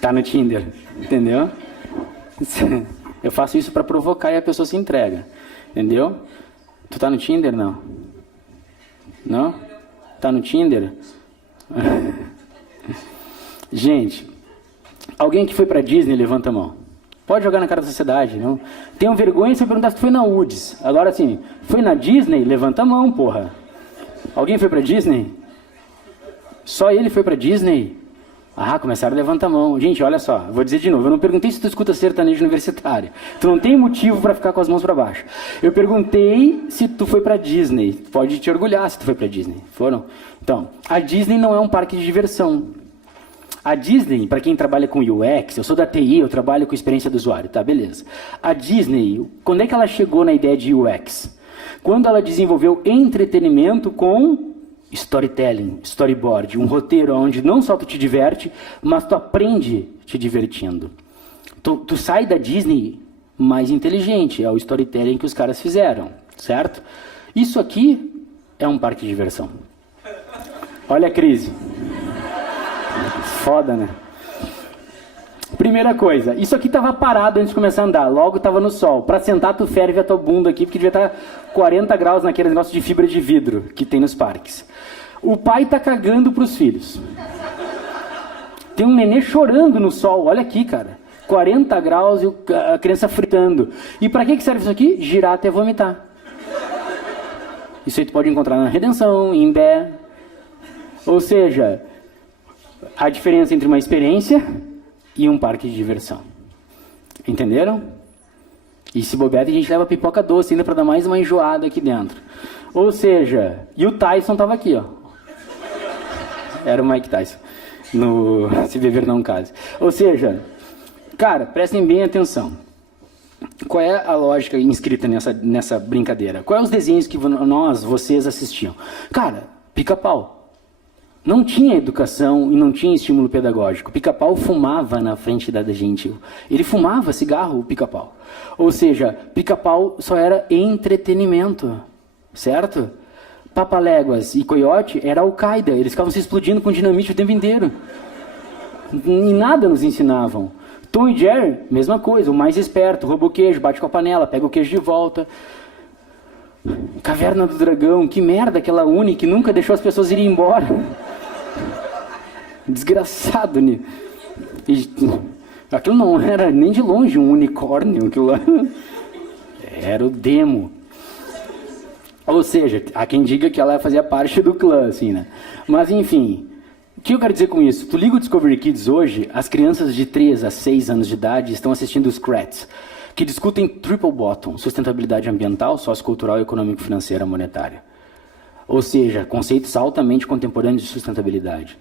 Tá no Tinder, entendeu? Eu faço isso para provocar e a pessoa se entrega, entendeu? Tu tá no Tinder, não? Não? Tá no Tinder? Gente... Alguém que foi para Disney, levanta a mão. Pode jogar na cara da sociedade, não? Tenho vergonha se eu perguntar se foi na UDS. Agora, assim, foi na Disney? Levanta a mão, porra. Alguém foi para Disney? Só ele foi para Disney? Ah, começaram a levantar a mão. Gente, olha só, vou dizer de novo. Eu não perguntei se tu escuta sertanejo universitário. Tu não tem motivo para ficar com as mãos para baixo. Eu perguntei se tu foi para Disney. Pode te orgulhar se tu foi para Disney. Foram? Então, a Disney não é um parque de diversão. A Disney, para quem trabalha com UX, eu sou da TI, eu trabalho com experiência do usuário, tá? Beleza. A Disney, quando é que ela chegou na ideia de UX? Quando ela desenvolveu entretenimento com storytelling, storyboard, um roteiro onde não só tu te diverte, mas tu aprende te divertindo. Tu sai da Disney mais inteligente, é o storytelling que os caras fizeram, certo? Isso aqui é um parque de diversão. Olha a crise. Foda, né? Primeira coisa, isso aqui estava parado antes de começar a andar, logo estava no sol. Para sentar, tu ferve a tua bunda aqui, porque devia estar 40 graus naquele negócio de fibra de vidro que tem nos parques. O pai tá cagando pros filhos. Tem um nenê chorando no sol, olha aqui, cara. 40 graus e a criança fritando. E para que serve isso aqui? Girar até vomitar. Isso aí tu pode encontrar na Redenção, em Bé. Ou seja... a diferença entre uma experiência e um parque de diversão. Entenderam? E se bobear, a gente leva pipoca doce ainda para dar mais uma enjoada aqui dentro. Ou seja, e o Tyson estava aqui, ó. Era o Mike Tyson. No Se Beber Não Case. Ou seja, cara, prestem bem atenção. Qual é a lógica inscrita nessa brincadeira? Quais os desenhos que vocês assistiam? Cara, Pica-Pau. Não tinha educação e não tinha estímulo pedagógico. Pica-Pau fumava na frente da gente. Ele fumava cigarro, o Pica-Pau. Ou seja, Pica-Pau só era entretenimento, certo? Papaléguas e Coyote era Al-Qaeda. Eles ficavam se explodindo com dinamite o tempo inteiro. E nada nos ensinavam. Tom e Jerry, mesma coisa. O mais esperto, rouba o queijo, bate com a panela, pega o queijo de volta. Caverna do Dragão, que merda aquela Uni que nunca deixou as pessoas irem embora. Desgraçado, né? Aquilo não era nem de longe um unicórnio, aquilo lá era o demo. Ou seja, há quem diga que ela fazia parte do clã, assim, né? Mas, enfim, o que eu quero dizer com isso? Tu liga o Discovery Kids hoje, as crianças de 3 a 6 anos de idade estão assistindo os Kratts, que discutem triple bottom, sustentabilidade ambiental, sociocultural, econômico-financeira, monetária. Ou seja, conceitos altamente contemporâneos de sustentabilidade.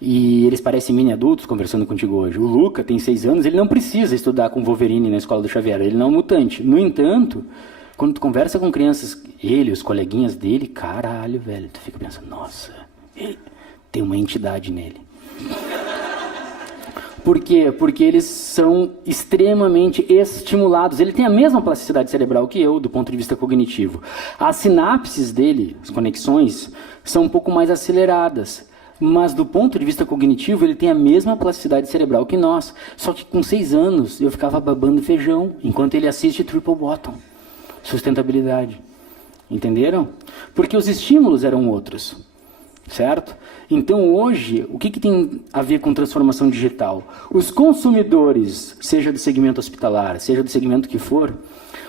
E eles parecem mini-adultos conversando contigo hoje. O Luca tem 6 anos, ele não precisa estudar com Wolverine na escola do Xavier, ele não é um mutante. No entanto, quando tu conversa com crianças, ele, os coleguinhas dele, caralho, velho, tu fica pensando, nossa, tem uma entidade nele. Por quê? Porque eles são extremamente estimulados. Ele tem a mesma plasticidade cerebral que eu, do ponto de vista cognitivo. As sinapses dele, as conexões, são um pouco mais aceleradas. Mas do ponto de vista cognitivo, ele tem a mesma plasticidade cerebral que nós. Só que com 6 anos, eu ficava babando feijão, enquanto ele assiste Triple Bottom. Sustentabilidade. Entenderam? Porque os estímulos eram outros. Certo? Então hoje, o que tem a ver com transformação digital? Os consumidores, seja do segmento hospitalar, seja do segmento que for,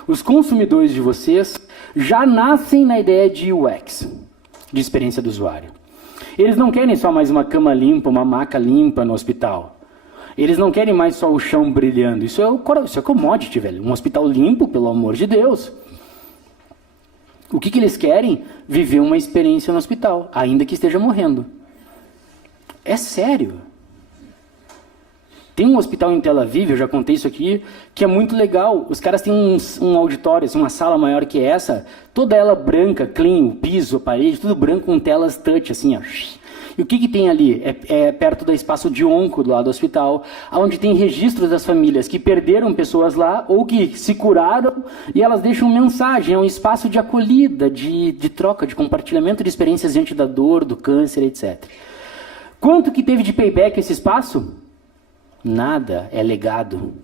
os consumidores de vocês já nascem na ideia de UX, de experiência do usuário. Eles não querem só mais uma cama limpa, uma maca limpa no hospital. Eles não querem mais só o chão brilhando. Isso é commodity, velho. Um hospital limpo, pelo amor de Deus. O que eles querem? Viver uma experiência no hospital, ainda que esteja morrendo. É sério. Tem um hospital em Tel Aviv, eu já contei isso aqui, que é muito legal. Os caras têm um auditório, assim, uma sala maior que essa, toda ela branca, clean, o piso, a parede, tudo branco com telas touch, assim, ó. E o que tem ali? É perto do espaço de onco do lado do hospital, onde tem registros das famílias que perderam pessoas lá ou que se curaram e elas deixam mensagem. É um espaço de acolhida, de troca, de compartilhamento de experiências diante da dor, do câncer, etc. Quanto que teve de payback esse espaço? Nada, é legado.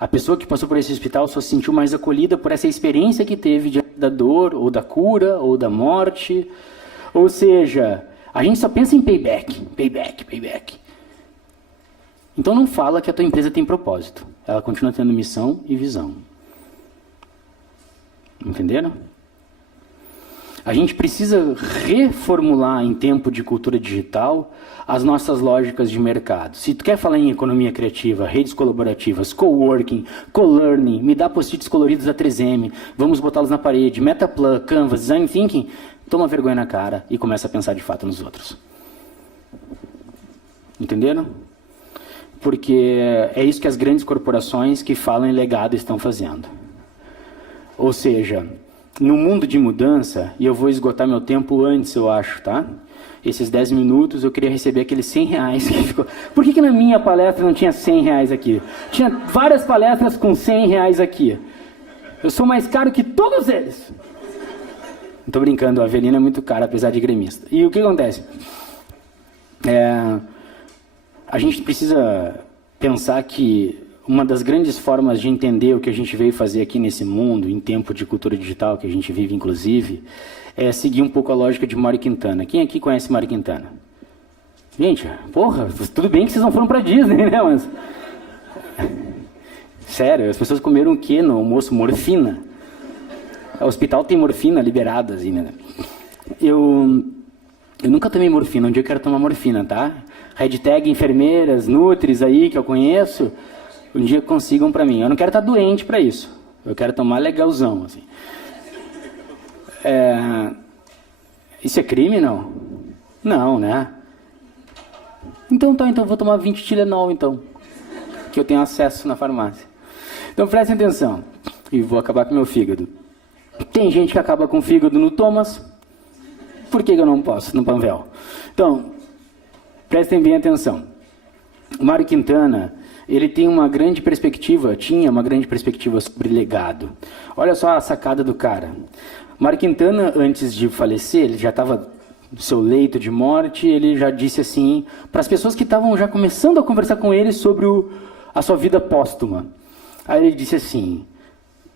A pessoa que passou por esse hospital só se sentiu mais acolhida por essa experiência que teve diante da dor, ou da cura, ou da morte. Ou seja, a gente só pensa em payback, payback, payback. Então não fala que a tua empresa tem propósito. Ela continua tendo missão e visão. Entenderam? A gente precisa reformular em tempo de cultura digital as nossas lógicas de mercado. Se tu quer falar em economia criativa, redes colaborativas, coworking, co-learning, me dá post-its coloridos da 3M, vamos botá-los na parede, Metaplan, Canvas, Design Thinking, toma vergonha na cara e começa a pensar de fato nos outros. Entenderam? Porque é isso que as grandes corporações que falam em legado estão fazendo. Ou seja, no mundo de mudança, e eu vou esgotar meu tempo antes, eu acho, tá? Esses 10 minutos eu queria receber aqueles 100 reais que ficou... Por que na minha palestra não tinha 100 reais aqui? Tinha várias palestras com 100 reais aqui. Eu sou mais caro que todos eles. Não tô brincando, a Avelina é muito cara, apesar de gremista. E o que acontece? A gente precisa pensar que uma das grandes formas de entender o que a gente veio fazer aqui nesse mundo, em tempo de cultura digital que a gente vive, inclusive, é seguir um pouco a lógica de Mário Quintana. Quem aqui conhece Mário Quintana? Gente, porra, tudo bem que vocês não foram pra Disney, né? Mas... Sério, as pessoas comeram o quê no almoço? Morfina. O hospital tem morfina liberada, assim, né? Eu nunca tomei morfina, um dia eu quero tomar morfina, tá? Hashtag enfermeiras, nutris aí, que eu conheço... Um dia consigam para mim. Eu não quero estar doente para isso. Eu quero tomar legalzão, assim. Isso é crime, não? Não, né? Então tá, então vou tomar 20 Tilenol, então. Que eu tenho acesso na farmácia. Então prestem atenção. E vou acabar com meu fígado. Tem gente que acaba com o fígado no Thomas. Por que eu não posso no Panvel? Então, prestem bem atenção. O Mário Quintana... ele tem uma grande perspectiva, tinha uma grande perspectiva sobre legado. Olha só a sacada do cara. Mário Quintana, antes de falecer, ele já estava no seu leito de morte, ele já disse assim, para as pessoas que estavam já começando a conversar com ele sobre a sua vida póstuma. Aí ele disse assim,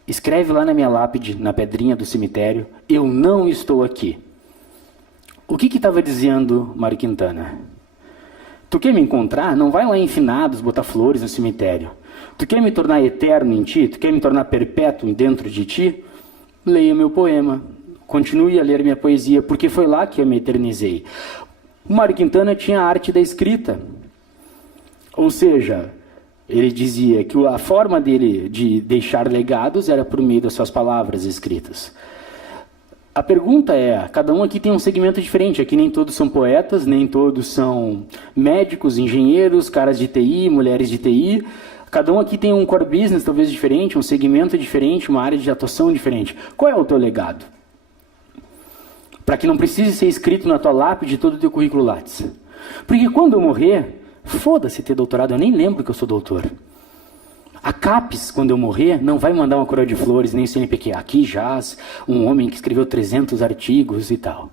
escreve lá na minha lápide, na pedrinha do cemitério, eu não estou aqui. O que estava dizendo Mário Quintana? Tu quer me encontrar? Não vai lá em Finados botar flores no cemitério. Tu quer me tornar eterno em ti? Tu quer me tornar perpétuo dentro de ti? Leia meu poema. Continue a ler minha poesia, porque foi lá que eu me eternizei. O Mário Quintana tinha a arte da escrita. Ou seja, ele dizia que a forma dele de deixar legados era por meio das suas palavras escritas. A pergunta é, cada um aqui tem um segmento diferente, aqui nem todos são poetas, nem todos são médicos, engenheiros, caras de TI, mulheres de TI, cada um aqui tem um core business talvez diferente, um segmento diferente, uma área de atuação diferente. Qual é o teu legado? Para que não precise ser escrito na tua lápide todo o teu currículo Lattes. Porque quando eu morrer, foda-se ter doutorado, eu nem lembro que eu sou doutor. A CAPES, quando eu morrer, não vai mandar uma coroa de flores, nem o CNPq. Aqui jaz um homem que escreveu 300 artigos e tal.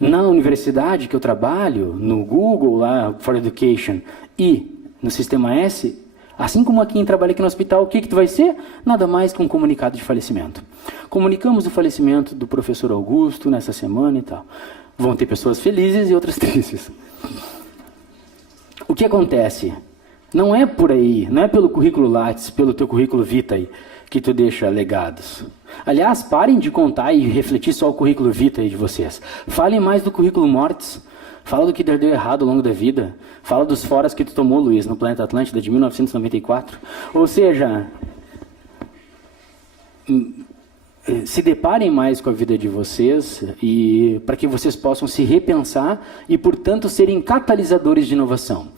Na universidade que eu trabalho, no Google, lá, for Education, e no Sistema S, assim como quem trabalha aqui no hospital, o que tu vai ser? Nada mais que um comunicado de falecimento. Comunicamos o falecimento do professor Augusto nessa semana e tal. Vão ter pessoas felizes e outras tristes. O que acontece? Não é por aí, não é pelo currículo Lattes, pelo teu currículo Vitae, que tu deixa legados. Aliás, parem de contar e refletir só o currículo Vitae de vocês. Falem mais do currículo Mortis. Fala do que deu errado ao longo da vida. Fala dos foras que tu tomou, Luiz, no Planeta Atlântida de 1994. Ou seja, se deparem mais com a vida de vocês e para que vocês possam se repensar e, portanto, serem catalisadores de inovação.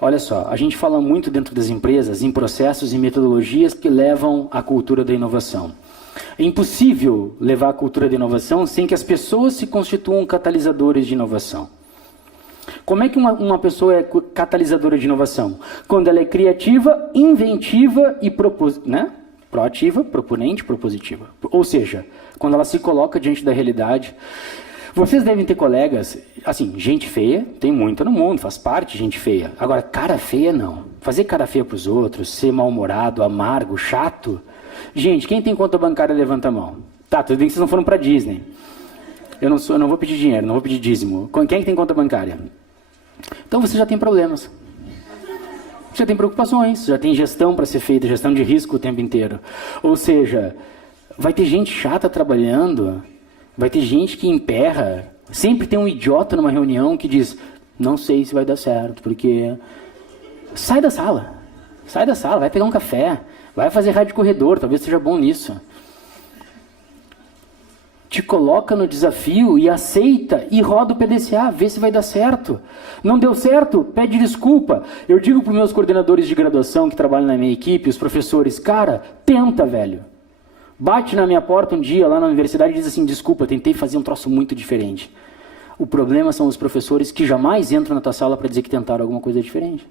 Olha só, a gente fala muito dentro das empresas em processos e metodologias que levam à cultura da inovação. É impossível levar a cultura da inovação sem que as pessoas se constituam catalisadores de inovação. Como é que uma pessoa é catalisadora de inovação? Quando ela é criativa, inventiva e proativa, proponente, propositiva. Ou seja, quando ela se coloca diante da realidade. Vocês devem ter colegas, assim, gente feia, tem muita no mundo, faz parte gente feia. Agora, cara feia não. Fazer cara feia para os outros, ser mal-humorado, amargo, chato. Gente, quem tem conta bancária, levanta a mão. Tá, tudo bem que vocês não foram para Disney. Eu não vou pedir dinheiro, não vou pedir dízimo. Quem que tem conta bancária? Então você já tem problemas. Já tem preocupações, já tem gestão para ser feita, gestão de risco o tempo inteiro. Ou seja, vai ter gente chata trabalhando, vai ter gente que emperra. Sempre tem um idiota numa reunião que diz, não sei se vai dar certo, porque... Sai da sala, vai pegar um café, vai fazer rádio de corredor, talvez seja bom nisso. Te coloca no desafio e aceita e roda o PDCA, vê se vai dar certo. Não deu certo? Pede desculpa. Eu digo para os meus coordenadores de graduação que trabalham na minha equipe, os professores, cara, tenta, velho. Bate na minha porta um dia lá na universidade e diz assim, desculpa, tentei fazer um troço muito diferente. O problema são os professores que jamais entram na tua sala para dizer que tentaram alguma coisa diferente.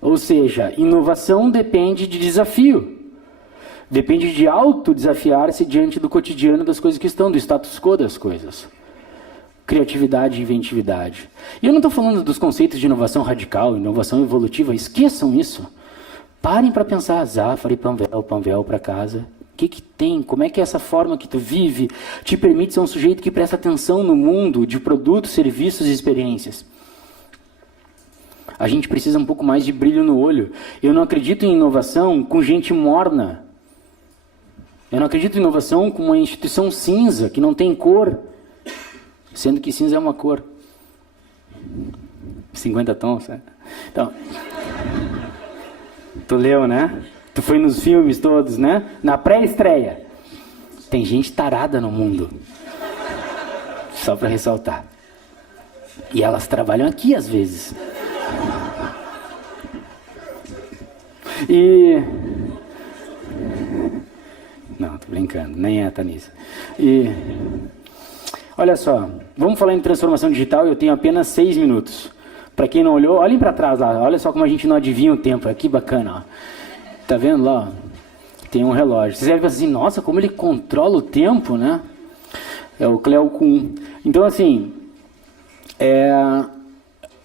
Ou seja, inovação depende de desafio. Depende de autodesafiar-se diante do cotidiano das coisas que estão, do status quo das coisas. Criatividade e inventividade. E eu não estou falando dos conceitos de inovação radical, inovação evolutiva, esqueçam isso. Parem para pensar, Zafari, Panvel para casa. O que tem? Como é que essa forma que tu vive te permite ser um sujeito que presta atenção no mundo de produtos, serviços e experiências? A gente precisa um pouco mais de brilho no olho. Eu não acredito em inovação com gente morna. Eu não acredito em inovação com uma instituição cinza, que não tem cor. Sendo que cinza é uma cor. 50 tons, né? Então, tu leu, né? Tu foi nos filmes todos, né? Na pré-estreia. Tem gente tarada no mundo. Só para ressaltar. E elas trabalham aqui às vezes. E... Não, tô brincando, nem é, Tanisa. E... Olha só, vamos falar em transformação digital, eu tenho apenas 6 minutos. Para quem não olhou, olhem para trás lá. Olha só como a gente não adivinha o tempo. Que bacana, ó. Tá vendo lá? Ó? Tem um relógio. Vocês devem pensar assim, nossa, como ele controla o tempo, né? É o Cleo Kuhn. Então, assim,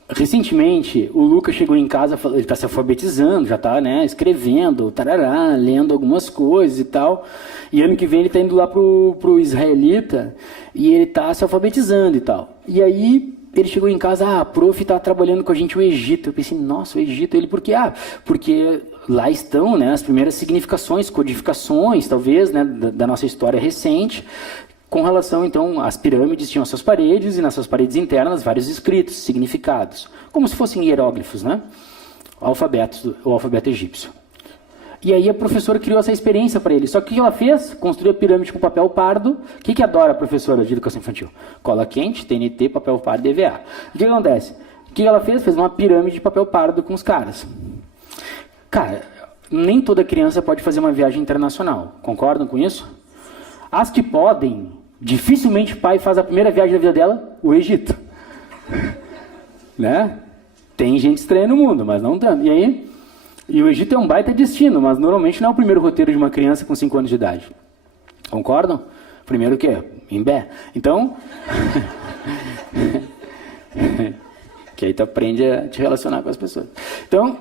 recentemente, o Lucas chegou em casa, ele está se alfabetizando, já está, né, escrevendo, tarará, lendo algumas coisas e tal. E ano que vem ele está indo lá pro israelita e ele está se alfabetizando e tal. E aí ele chegou em casa, a prof está trabalhando com a gente o Egito. Eu pensei, nossa, o Egito, ele por quê? Porque lá estão, né, as primeiras significações, codificações, talvez, né, da nossa história recente. Com relação, então, às pirâmides, tinham suas paredes, e nas suas paredes internas, vários escritos, significados, como se fossem hieróglifos, né? O alfabeto egípcio. E aí a professora criou essa experiência para ele. Só que o que ela fez? Construiu a pirâmide com papel pardo. O que adora a professora de educação infantil? Cola quente, TNT, papel pardo e EVA. O que acontece? O que ela fez? Fez uma pirâmide de papel pardo com os caras. Cara, nem toda criança pode fazer uma viagem internacional. Concordam com isso? As que podem, dificilmente o pai faz a primeira viagem da vida dela, o Egito. Né? Tem gente estranha no mundo, mas não tanto. E o Egito é um baita destino, mas normalmente não é o primeiro roteiro de uma criança com 5 anos de idade. Concordam? Primeiro o quê? Imbé. Então, que aí tu aprende a te relacionar com as pessoas. Então,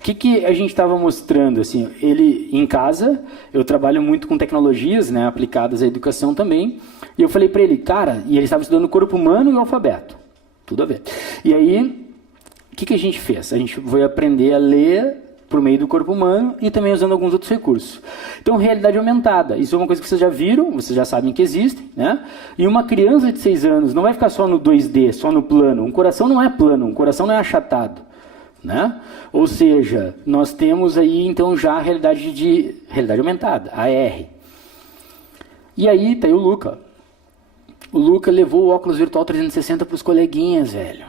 o que a gente estava mostrando? Assim, ele, em casa, eu trabalho muito com tecnologias, né, aplicadas à educação também, e eu falei para ele, cara, e ele estava estudando o corpo humano e o alfabeto, tudo a ver. E aí, o que a gente fez? A gente foi aprender a ler por meio do corpo humano e também usando alguns outros recursos. Então, realidade aumentada, isso é uma coisa que vocês já viram, vocês já sabem que existe, né? E uma criança de 6 anos não vai ficar só no 2D, só no plano. Um coração não é plano, um coração não é achatado. Né? Ou seja, nós temos aí então já a realidade aumentada, AR. E aí está aí o Luca. O Luca levou o óculos virtual 360 para os coleguinhas, velho,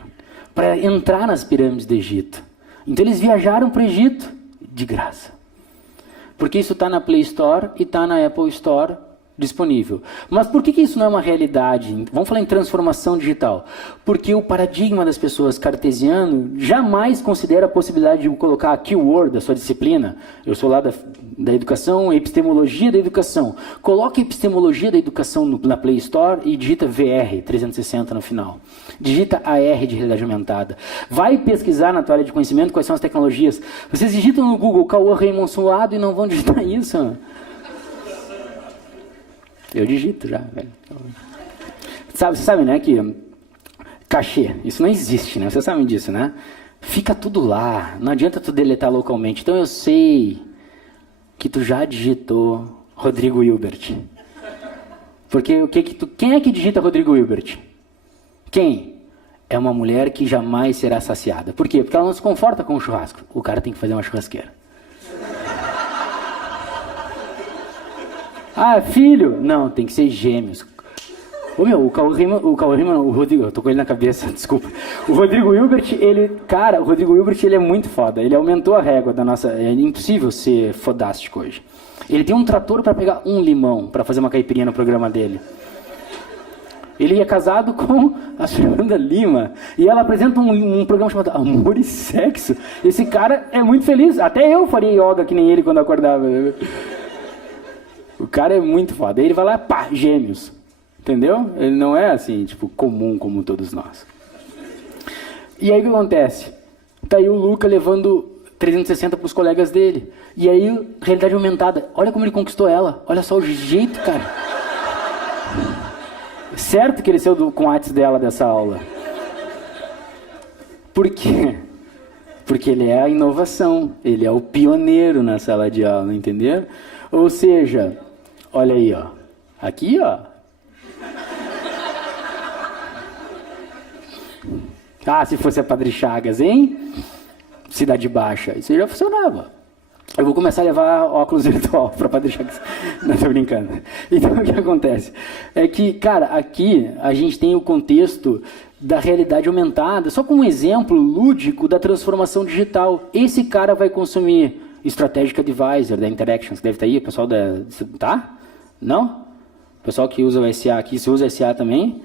para entrar nas pirâmides do Egito. Então eles viajaram para o Egito de graça. Porque isso está na Play Store e está na Apple Store disponível. Mas por que isso não é uma realidade? Vamos falar em transformação digital. Porque o paradigma das pessoas cartesiano jamais considera a possibilidade de colocar a keyword da sua disciplina. Eu sou lá da educação, epistemologia da educação. Coloque epistemologia da educação na Play Store e digita VR 360 no final. Digita AR de realidade aumentada. Vai pesquisar na tua área de conhecimento quais são as tecnologias. Vocês digitam no Google Cauã Raymond Suado e não vão digitar isso. Eu digito já, velho. Você sabe, né, que cachê, isso não existe, né? Vocês sabem disso, né? Fica tudo lá, não adianta tu deletar localmente. Então eu sei que tu já digitou Rodrigo Hilbert. Porque quem é que digita Rodrigo Hilbert? Quem? É uma mulher que jamais será saciada. Por quê? Porque ela não se conforta com o churrasco. O cara tem que fazer uma churrasqueira. Ah, filho? Não, tem que ser gêmeos. Ô meu, o Rodrigo, eu tô com ele na cabeça, desculpa. O Rodrigo Hilbert, o Rodrigo Hilbert, ele é muito foda. Ele aumentou a régua da nossa... É impossível ser fodástico hoje. Ele tem um trator para pegar um limão, para fazer uma caipirinha no programa dele. Ele é casado com a Fernanda Lima. E ela apresenta um programa chamado Amor e Sexo. Esse cara é muito feliz. Até eu faria yoga que nem ele quando acordava. O cara é muito foda. Aí ele vai lá, pá, gêmeos. Entendeu? Ele não é assim, tipo, comum como todos nós. E aí o que acontece? Tá aí o Luca levando 360 para os colegas dele. E aí, realidade aumentada. Olha como ele conquistou ela. Olha só o jeito, cara. Certo que ele saiu com a dela dessa aula. Por quê? Porque ele é a inovação. Ele é o pioneiro na sala de aula, entendeu? Ou seja, olha aí, ó. Aqui, ó. Ah, se fosse a Padre Chagas, hein? Cidade Baixa. Isso já funcionava. Eu vou começar a levar óculos virtual para Padre Chagas. Não, tô brincando. Então, o que acontece? É que, cara, aqui a gente tem o contexto da realidade aumentada, só como um exemplo lúdico da transformação digital. Esse cara vai consumir Strategic Advisor da Interactions, deve estar aí, o pessoal da... Tá? Não? O pessoal que usa o SA aqui, se usa SA também?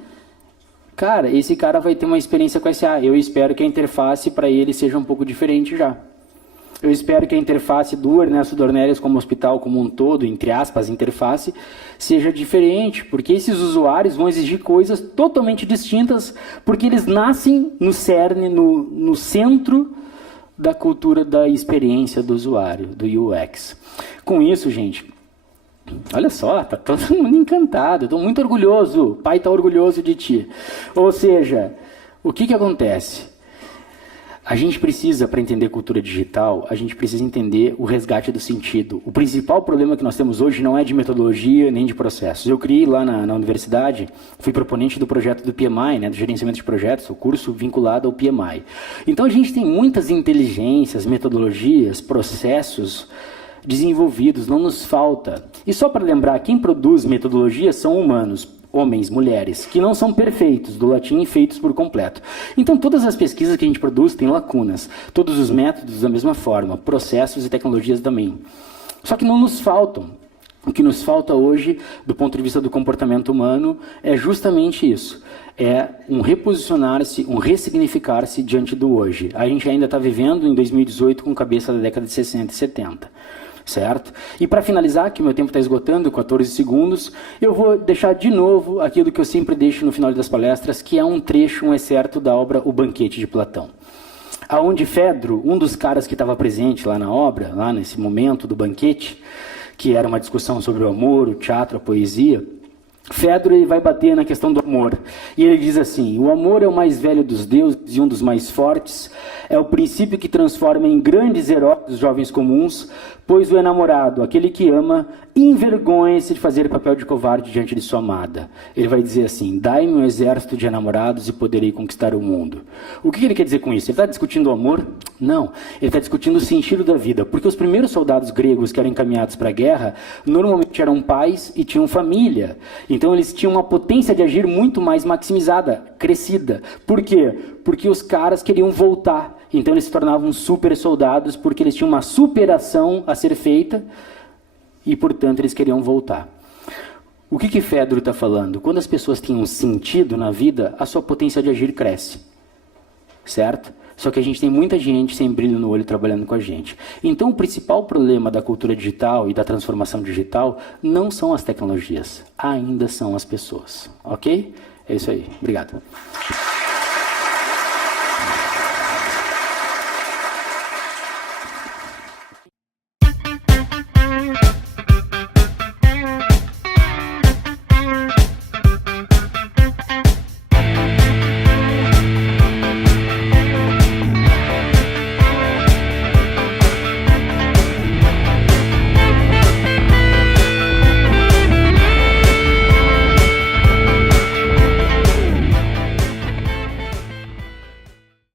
cara, esse cara vai ter uma experiência com SA. Eu espero que a interface para ele seja um pouco diferente já. Eu espero que a interface do Ernesto Dornelles como hospital como um todo, entre aspas, interface, seja diferente, porque esses usuários vão exigir coisas totalmente distintas, porque eles nascem no cerne, no centro da cultura da experiência do usuário, do UX. Com isso, gente, olha só, tá todo mundo encantado, estou muito orgulhoso, o pai está orgulhoso de ti. Ou seja, o que acontece? A gente precisa, para entender cultura digital, a gente precisa entender o resgate do sentido. O principal problema que nós temos hoje não é de metodologia nem de processos. Eu criei lá na universidade, fui proponente do projeto do PMI, né, do gerenciamento de projetos, o curso vinculado ao PMI. Então a gente tem muitas inteligências, metodologias, processos desenvolvidos, não nos falta. E só para lembrar, quem produz metodologias são humanos, homens, mulheres, que não são perfeitos, do latim feitos por completo. Então todas as pesquisas que a gente produz têm lacunas, todos os métodos da mesma forma, processos e tecnologias também. Só que não nos faltam. O que nos falta hoje, do ponto de vista do comportamento humano, é justamente isso. É um reposicionar-se, um ressignificar-se diante do hoje. A gente ainda está vivendo em 2018 com cabeça da década de 60 e 70. Certo? E para finalizar, que meu tempo está esgotando, 14 segundos, eu vou deixar de novo aquilo que eu sempre deixo no final das palestras, que é um trecho, um excerto da obra O Banquete de Platão. Aonde Fedro, um dos caras que estava presente lá na obra, lá nesse momento do banquete, que era uma discussão sobre o amor, o teatro, a poesia, Fedro ele vai bater na questão do amor. E ele diz assim: o amor é o mais velho dos deuses e um dos mais fortes, é o princípio que transforma em grandes heróis os jovens comuns, pois o enamorado, aquele que ama, envergonha-se de fazer papel de covarde diante de sua amada. Ele vai dizer assim: dai-me um exército de enamorados e poderei conquistar o mundo. O que ele quer dizer com isso? Ele está discutindo o amor? Não. Ele está discutindo o sentido da vida, porque os primeiros soldados gregos que eram encaminhados para a guerra, normalmente eram pais e tinham família. Então eles tinham uma potência de agir muito mais maximizada, crescida. Por quê? Porque os caras queriam voltar. Então eles se tornavam super soldados porque eles tinham uma superação a ser feita e, portanto, eles queriam voltar. O que Fedro está falando? Quando as pessoas têm um sentido na vida, a sua potência de agir cresce. Certo? Só que a gente tem muita gente sem brilho no olho trabalhando com a gente. Então o principal problema da cultura digital e da transformação digital não são as tecnologias, ainda são as pessoas. Ok? É isso aí. Obrigado.